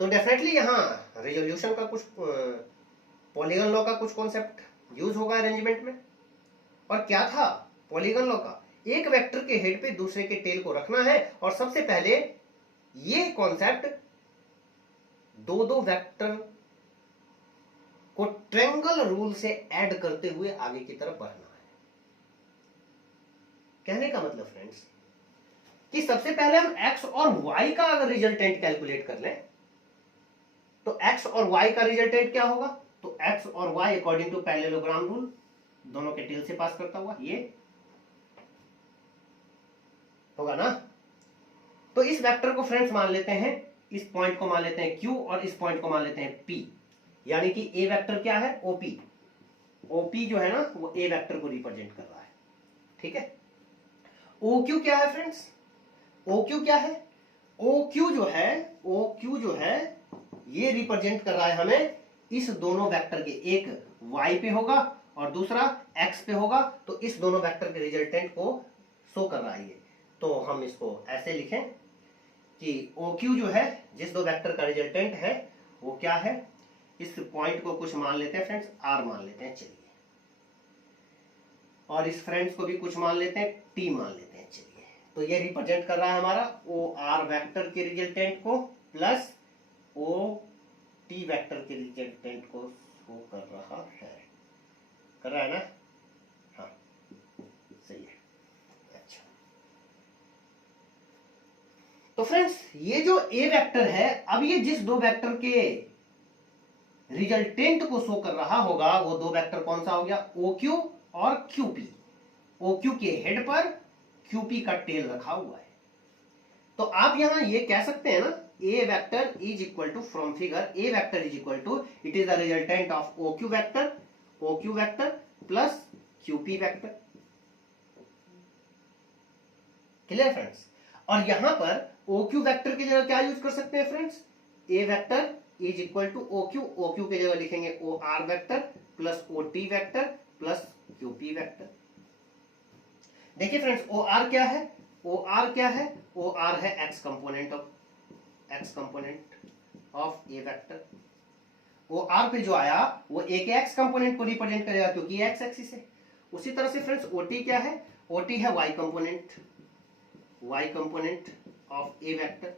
तो डेफिनेटली यहां रिजोल्यूशन का कुछ पॉलीगन लॉ का कुछ कॉन्सेप्ट यूज होगा अरेंजमेंट में। और क्या था पॉलीगन लॉ का? एक वेक्टर के हेड पे दूसरे के टेल को रखना है, और सबसे पहले ये कॉन्सेप्ट दो वेक्टर को ट्रायंगल रूल से ऐड करते हुए आगे की तरफ बढ़ना है। कहने का मतलब फ्रेंड्स कि सबसे पहले हम x और y का अगर रिजल्टेंट कैलकुलेट कर लें, तो x और y का रिजल्टेंट क्या होगा? तो x और y according to parallelogram rule, दोनों के टेल से पास करता हुआ ये होगा ना। तो इस वेक्टर को फ्रेंड्स मान लेते हैं, इस पॉइंट को मान लेते हैं q और इस पॉइंट को मान लेते हैं p, यानी कि a वेक्टर क्या है? OP जो है ना वो a वेक्टर को रिप्रेजेंट कर रहा है। ठीक है। OQ क्या है फ्रेंड्स? OQ क्या है? OQ जो है ये रिप्रेजेंट कर रहा है हमें इस दोनों वेक्टर के, एक y पे होगा और दूसरा x पे होगा, तो इस दोनों वेक्टर के रिजल्टेंट को शो कर रहा है ये। तो हम इसको ऐसे लिखें कि OQ जो है, जिस दो वेक्टर का रिजल्टेंट है वो क्या है? इस पॉइंट को कुछ मान लेते हैं फ्रेंड्स, R मान लेते हैं, चलिए, और इस फ्रेंड्स को भी कुछ मान लेते हैं, T मान लेते हैं, चलिए। तो ये रिप्रेजेंट कर रहा है हमारा OR वेक्टर के रिजल्टेंट को प्लस OT वेक्टर के रिजल्टेंट को शो कर रहा है ना? हाँ, सही है। अच्छा, तो फ्रेंड्स ये जो A वेक्टर है, अब ये जिस दो वेक्टर के रिजल्टेंट को शो कर रहा होगा वो दो वेक्टर कौन सा हो गया? OQ और QP। OQ के हेड पर QP का टेल रखा हुआ है। तो आप यहां ये कह सकते हैं ना, A vector is equal to, from figure A vector is equal to, it is the resultant of OQ vector plus QP vector. Clear friends? और यहां पर OQ वेक्टर की जगह क्या यूज कर सकते हैं friends? A vector is equal to OQ, OQ की जगह लिखेंगे OR vector plus OT vector plus QP vector. देखिए फ्रेंड्स, OR क्या है? OR क्या है? OR है x component of A vector. OR पे जो आया वो A के x कंपोनेंट को रिप्रेजेंट करेगा क्योंकि ये x एक्सिस है। उसी तरह से फ्रेंड्स OT क्या है? OT है y component of A vector.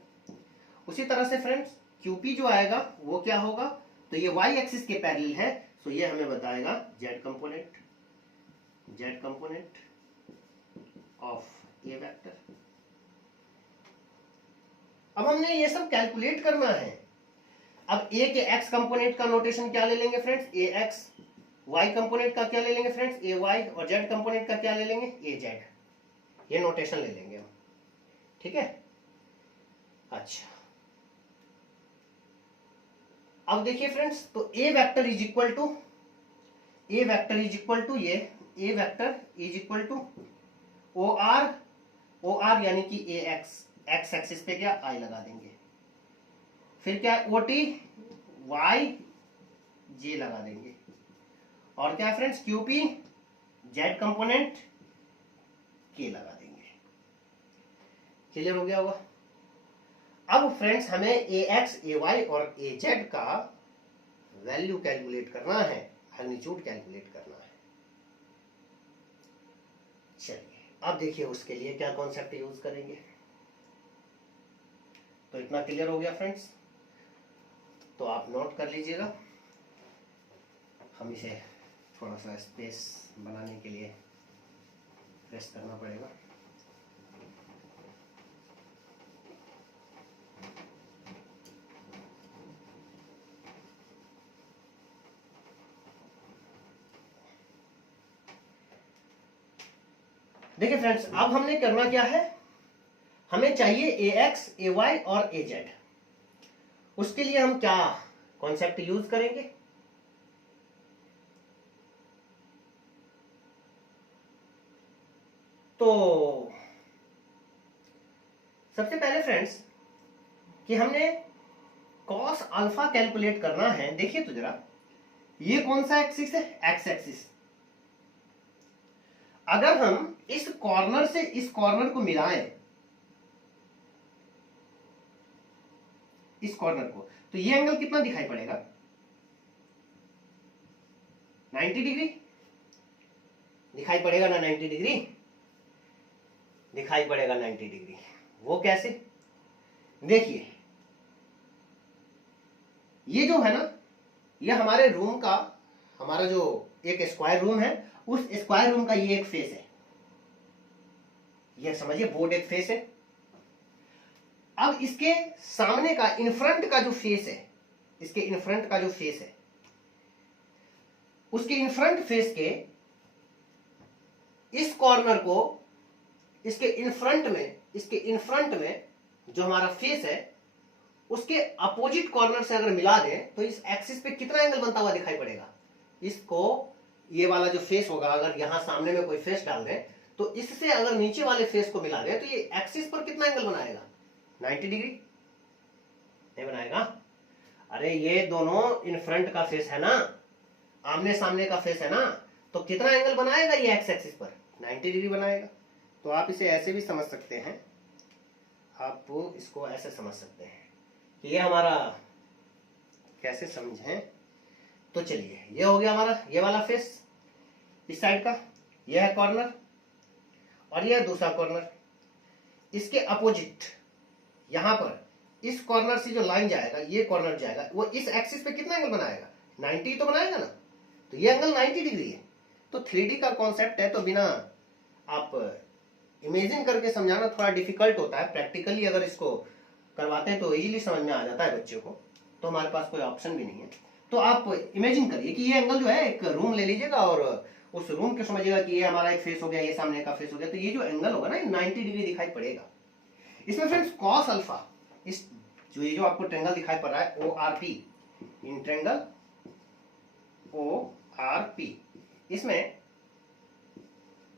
उसी तरह से फ्रेंड्स QP जो आएगा वो क्या होगा? तो ये y एक्सिस के पैरेलल है, तो ये हमें बताएगा z component of A vector. अब हमने ये सब कैलकुलेट करना है। अब A के x कंपोनेंट का नोटेशन क्या ले लेंगे फ्रेंड्स? AX। y कंपोनेंट का क्या ले लेंगे फ्रेंड्स? AY। और z कंपोनेंट का क्या ले लेंगे? AZ। ये नोटेशन ले लेंगे हम, ठीक है? अच्छा, अब देखिए फ्रेंड्स, तो A vector is equal to ये A vector is equal to OR यानी कि AX, x एक्सिस पे क्या I लगा देंगे, फिर क्या OT Y J लगा देंगे, और क्या friends QP Z component K लगा देंगे। क्लियर हो गया होगा? अब फ्रेंड्स हमें AX, AY और AZ का वैल्यू कैलकुलेट करना है, मैग्नीट्यूड कैलकुलेट करना है। चलिए अब देखिए उसके लिए क्या कॉन्सेप्ट यूज करेंगे। तो इतना क्लियर हो गया फ्रेंड्स, तो आप नोट कर लीजिएगा। हम इसे थोड़ा सा स्पेस बनाने के लिए प्रेस करना पड़ेगा। देखिए फ्रेंड्स, अब हमने करना क्या है, हमें चाहिए AX, AY और AZ। उसके लिए हम क्या कॉन्सेप्ट यूज करेंगे? तो सबसे पहले फ्रेंड्स कि हमने कॉस अल्फा कैलकुलेट करना है। देखिए तो जरा, ये कौन सा एक्सिस है? X axis. अगर हम इस कॉर्नर से इस कॉर्नर को मिलाएं, इस कॉर्नर को, तो ये एंगल कितना दिखाई पड़ेगा? 90 डिग्री दिखाई पड़ेगा ना? 90 डिग्री दिखाई पड़ेगा, 90 डिग्री। वो कैसे? देखिए, ये जो है ना, ये हमारे रूम का, हमारा जो एक स्क्वायर रूम है, उस स्क्वायर रूम का ये एक फेस है। ये समझिए, बोर्ड एक फेस है। अब इसके सामने का, इन फ्रंट का जो फेस है, इसके इन फ्रंट का जो फेस है, उसके इन फ्रंट फेस के इस कॉर्नर को इसके इन फ्रंट में जो हमारा फेस है उसके अपोजिट कॉर्नर से अगर मिला दें तो इस एक्सिस पे कितना एंगल बनता हुआ दिखाई पड़ेगा? इसको, ये वाला जो फेस होगा, अगर यहां सामने में कोई फेस डाल दें तो इससे अगर नीचे वाले फेस को मिला दें तो ये एक्सिस पर कितना एंगल बनाएगा? 90 डिग्री नहीं बनाएगा? अरे ये दोनों इन फ्रंट का फेस है ना, आमने सामने का फेस है ना, तो कितना एंगल बनाएगा ये एक्स एक्सिस पर? 90 डिग्री बनाएगा। तो आप इसे ऐसे भी समझ सकते हैं, आप इसको ऐसे समझ सकते हैं कि ये हमारा, कैसे समझें, तो चलिए, ये हो गया हमारा ये वाला फेस इस साइड का, ये है कॉर्नर, और ये है दूसरा कॉर्नर। इसके अपोजिट यहां पर इस कॉर्नर से जो लाइन जाएगा, ये कॉर्नर जाएगा, वो इस एक्सिस पे कितना एंगल बनाएगा? 90 तो बनाएगा ना। तो ये एंगल 90 डिग्री है। तो 3D का कॉन्सेप्ट है, तो बिना आप इमेजिन करके समझाना थोड़ा डिफिकल्ट होता है। प्रैक्टिकली अगर इसको करवाते हैं तो इजीली समझ में आ जाता है बच्चों को, तो हमारे पास कोई ऑप्शन भी नहीं है। तो आप इमेजिन करिए कि ये एंगल जो है, एक रूम ले लीजिएगा और उस रूम के समझिएगा कि ये हमारा एक फेस हो गया, ये सामने का फेस हो गया, तो ये जो एंगल होगा ना, 90 डिग्री दिखाई पड़ेगा। इसमें फ्रेंड्स कॉस अल्फा, इस जो ये जो आपको ट्रेंगल दिखाई पड़ रहा है ORP, इन ट्रेंगल ORP, इसमें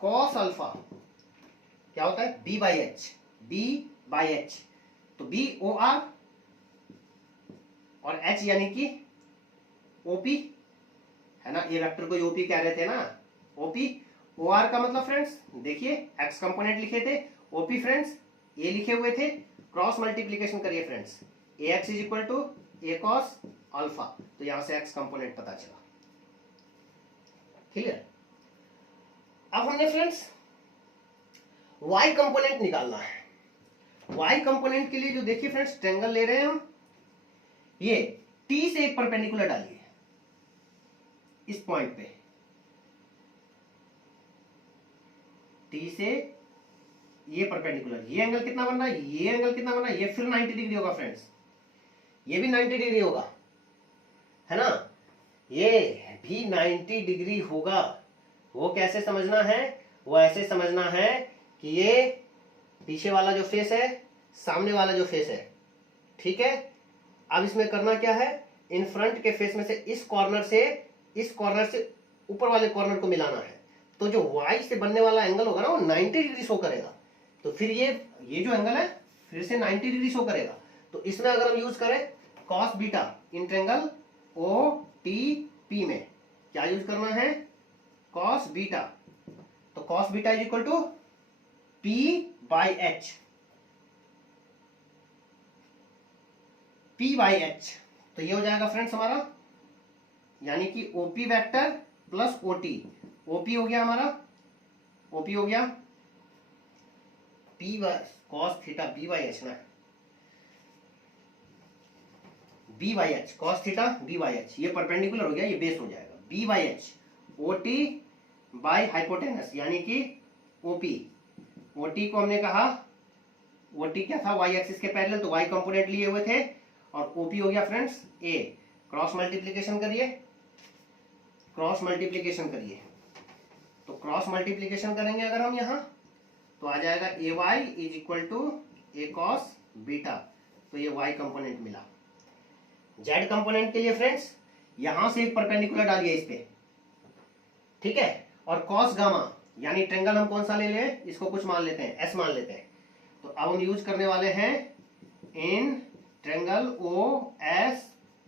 कॉस अल्फा क्या होता है, बी बाई एच, तो बी ओ आर और एच यानी कि ओपी है ना, ये वेक्टर को ओपी कह रहे थे ना, ओपी। ओ आर का मतलब फ्रेंड्स देखिए एक्स कंपोनेंट लिखे थे, ओपी फ्रेंड्स ये लिखे हुए थे, क्रॉस मल्टीप्लीकेशन करिए friends, A X is equal to A cos alpha, तो यहां से एक्स कंपोनेंट पता चला। क्लियर। अब हमने फ्रेंड्स वाई कंपोनेंट निकालना है। वाई कंपोनेंट के लिए जो देखिए फ्रेंड्स ट्रायंगल ले रहे हैं हम, ये टी से एक परपेंडिकुलर डालिए इस पॉइंट पे, टी से ये परपेंडिकुलर, ये एंगल कितना बन रहा है, ये एंगल कितना बन रहा है, ये फिर 90 डिग्री होगा फ्रेंड्स, ये भी 90 डिग्री होगा है ना, ये भी 90 डिग्री होगा। वो कैसे समझना है, वो ऐसे समझना है कि ये पीछे वाला जो फेस है, सामने वाला जो फेस है, ठीक है। अब इसमें करना क्या है, इन फ्रंट के फेस में से इस कॉर्नर से ऊपर वाले कॉर्नर को मिलाना है, तो जो वाई से बनने वाला एंगल होगा ना वो 90 डिग्री शो करेगा, तो फिर ये जो एंगल है फिर से 90 डिग्री शो करेगा। तो इसमें अगर हम यूज करें cos beta in triangle O T P में, क्या यूज करना है, कॉस बीटा, तो cos beta is equal to P by H, P by H, तो ये हो जाएगा फ्रेंड्स हमारा, यानी कि OP vector plus OT, OP हो गया हमारा, ओपी हो गया P by cos theta B by H ना, B by H cos theta B by H, ये परपेंडिकुलर हो गया, ये बेस हो जाएगा, B by H OT by hypotenuse यानी कि ओपी, ओटी को हमने कहा, ओटी क्या था, वाई एक्सिस के पैरेलल, तो वाई कंपोनेंट लिए हुए थे, और ओपी हो गया फ्रेंड्स ए, क्रॉस मल्टीप्लीकेशन करिए, क्रॉस मल्टीप्लीकेशन करिए, तो क्रॉस मल्टीप्लीकेशन करेंगे अगर हम यहां, तो आ जाएगा A Y is equal to A cos beta, तो ये वाई कंपोनेंट मिला। जेड कंपोनेंट के लिए फ्रेंड्स यहां से एक परपेंडिकुलर डालिए इस पे, ठीक है, और कॉस गामा यानी ट्रायंगल हम कौन सा ले लें, इसको कुछ मान लेते हैं, एस मान लेते हैं, तो अब हम यूज करने वाले हैं in triangle O S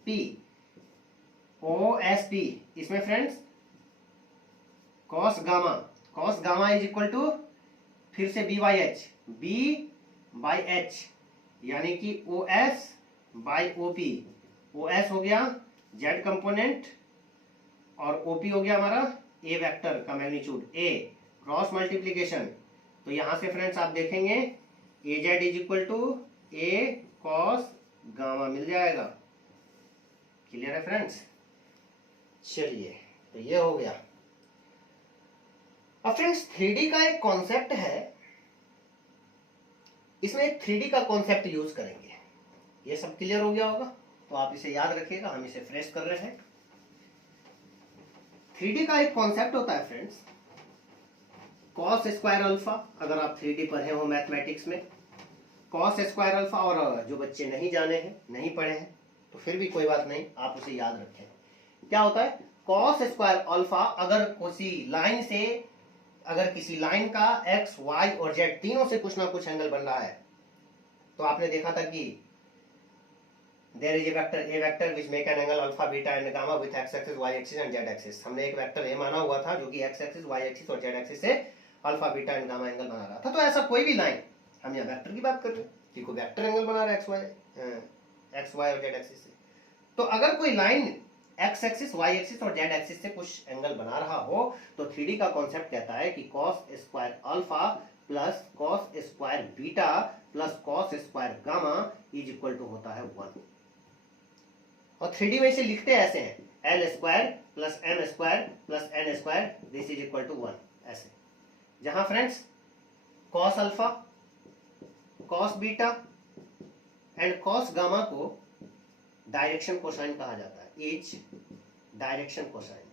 P, O S P, इसमें friends cos gamma is equal to फिर से बी बाई एच यानी कि O S by OP, O S हो गया जेड कंपोनेंट और ओपी हो गया हमारा ए वेक्टर का मैग्नीट्यूड ए, क्रॉस मल्टीप्लीकेशन, तो यहां से फ्रेंड्स आप देखेंगे A Z is equal to A cos gamma मिल जाएगा। क्लियर है फ्रेंड्स। चलिए तो ये हो गया। अब फ्रेंड्स 3D का एक कॉन्सेप्ट है, इसमें एक 3D का कॉन्सेप्ट यूज करेंगे। ये सब क्लियर हो गया होगा तो आप इसे याद रखिएगा, हम इसे फ्रेश कर रहे हैं। 3D का एक कॉन्सेप्ट होता है फ्रेंड्स कॉस स्क्वायर अल्फा, अगर आप 3D पढ़े हो मैथमेटिक्स में, कॉस स्क्वायर अल्फा, और जो बच्चे नहीं जाने हैं नहीं पढ़े हैं तो फिर भी कोई बात नहीं, आप उसे याद रखें। क्या होता है कॉस स्क्वायर अल्फा, अगर किसी लाइन का एक्स वाई और जेड तीनों से कुछ ना कुछ एंगल बन रहा है, तो आपने देखा था कि there is a vector which make an angle alpha beta and gamma with X axis Y axis and Z axis. हमने एक वेक्टर ए माना हुआ था जो कि एक्स एक्सिस वाई एक्सिस और जेड एक्सिस से alpha beta and gamma angle बना रहा था। तो ऐसा कोई भी लाइन, हम यहाँ वेक्टर की बात कर रहे हैं कि कोई वेक्टर एंगल बना रहा है एक्स वाई और जेड एक्सिस से, तो अगर कोई line X axis Y axis और जेड एक्सिस से कुछ एंगल बना रहा हो तो 3D का कॉन्सेप्ट कहता है कि cos square alpha plus cos square beta plus cos square gamma is equal to होता है 1। और 3D में इसे लिखते ऐसे हैं L square plus M square plus N square this is equal to 1, ऐसे, जहां friends cos alpha, cos beta and cos gamma को डायरेक्शन कोसाइन कहा जाता है, is direction cosine,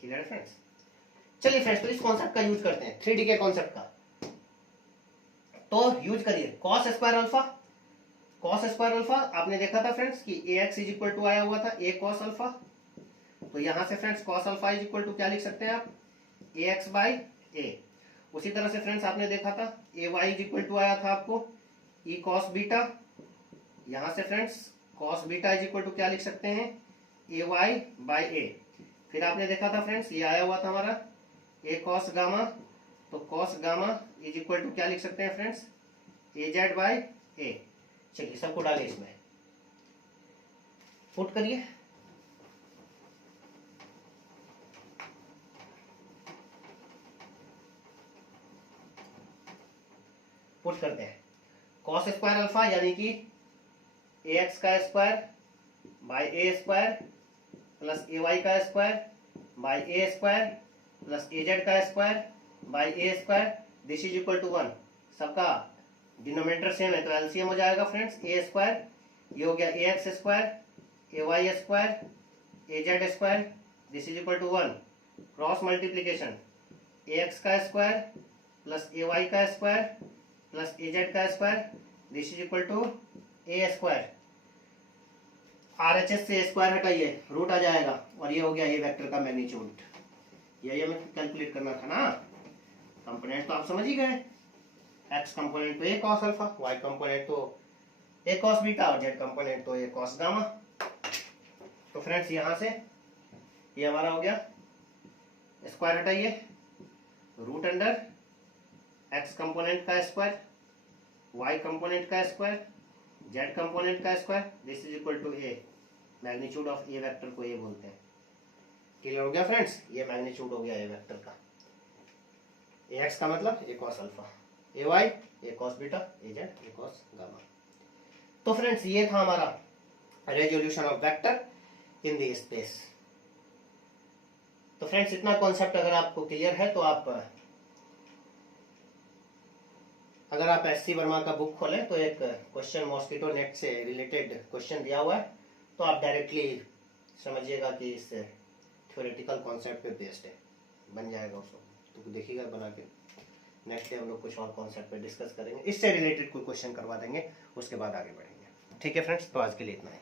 clear friends. चलिए फ्रेंड्स तो इस कॉन्सेप्ट का यूज करते हैं 3D के कॉन्सेप्ट का, तो यूज करिए cos square alpha. Cos square alpha आपने देखा था फ्रेंड्स कि A X is equal to आया हुआ था ए कॉस अल्फा, तो यहां से friends cos alpha is equal to क्या लिख सकते हैं आप, ए एक्स बाई ए। उसी तरह से फ्रेंड्स आपने देखा था A Y is equal to आया था आपको ई कॉस बीटा। यहां से friends cos beta is equal to क्या लिख सकते हैं, ए वाई बाई ए। फिर आपने देखा था फ्रेंड्स ये आया हुआ था हमारा ए कॉस गामा, तो cos gamma is equal to क्या लिख सकते हैं friends, A Z by A. चलिए सबको डालें इसमें, पुट करिए। पुट करते हैं कॉस स्क्वायर अल्फा यानी कि ए एक्स का square by A square plus A Y का square by A square plus A Z का square by A square, this is equal to 1। सबका डिनोमिनेटर सेम है तो एलसीएम हो जाएगा फ्रेंड्स, ए स्क्वायर ये हो गया A X square A Y square A Z square, this is equal to 1। Cross multiplication A X का स्क्वायर प्लस ए वाई का स्क्वायर प्लस ए जेड का square, this is equal to A square. RHS से square हटाइए, root आ जाएगा और ये हो गया ए वेक्टर का मैग्नीट्यूड। यही हमें कैलकुलेट करना था ना। कंपोनेंट तो आप समझ ही गए, एक्स कंपोनेंट तो A cos alpha, Y component तो ए कॉस बीटा और जेड कंपोनेंट तो ए कॉस गामा। तो फ्रेंड्स यहां से ये हमारा हो गया, स्क्वायर हटाइए, रूट अंडर एक्स कंपोनेंट का स्क्वायर वाई कंपोनेंट का स्क्वायर जेड कंपोनेंट का square, this is equal to A. Magnitude of A vector को ए बोलते हैं। क्लियर हो गया फ्रेंड्स, ये मैग्नीट्यूड हो गया ए वेक्टर का। ए एक्स का मतलब A cos alpha, A Y A cos beta A Z A cos gamma. तो फ्रेंड्स ये था हमारा resolution of vector in the space. तो फ्रेंड्स इतना कॉन्सेप्ट अगर आपको क्लियर है तो आप अगर आप एससी वर्मा का बुक खोलें तो एक क्वेश्चन मॉस्किटो नेट से रिलेटेड क्वेश्चन दिया हुआ है, तो आप डायरेक्टली समझिएगा कि इस थ्योरेटिकल कॉन्सेप्ट पे बेस्ड है, बन जाएगा उसको। तो देखिएगा बना के, नेक्स्ट डे हम लोग कुछ और कॉन्सेप्ट पे डिस्कस करेंगे, इससे रिलेटेड कोई क्वेश्चन करवा देंगे, उसके बाद आगे बढ़ेंगे। ठीक है फ्रेंड्स, तो आज के लिए इतना है।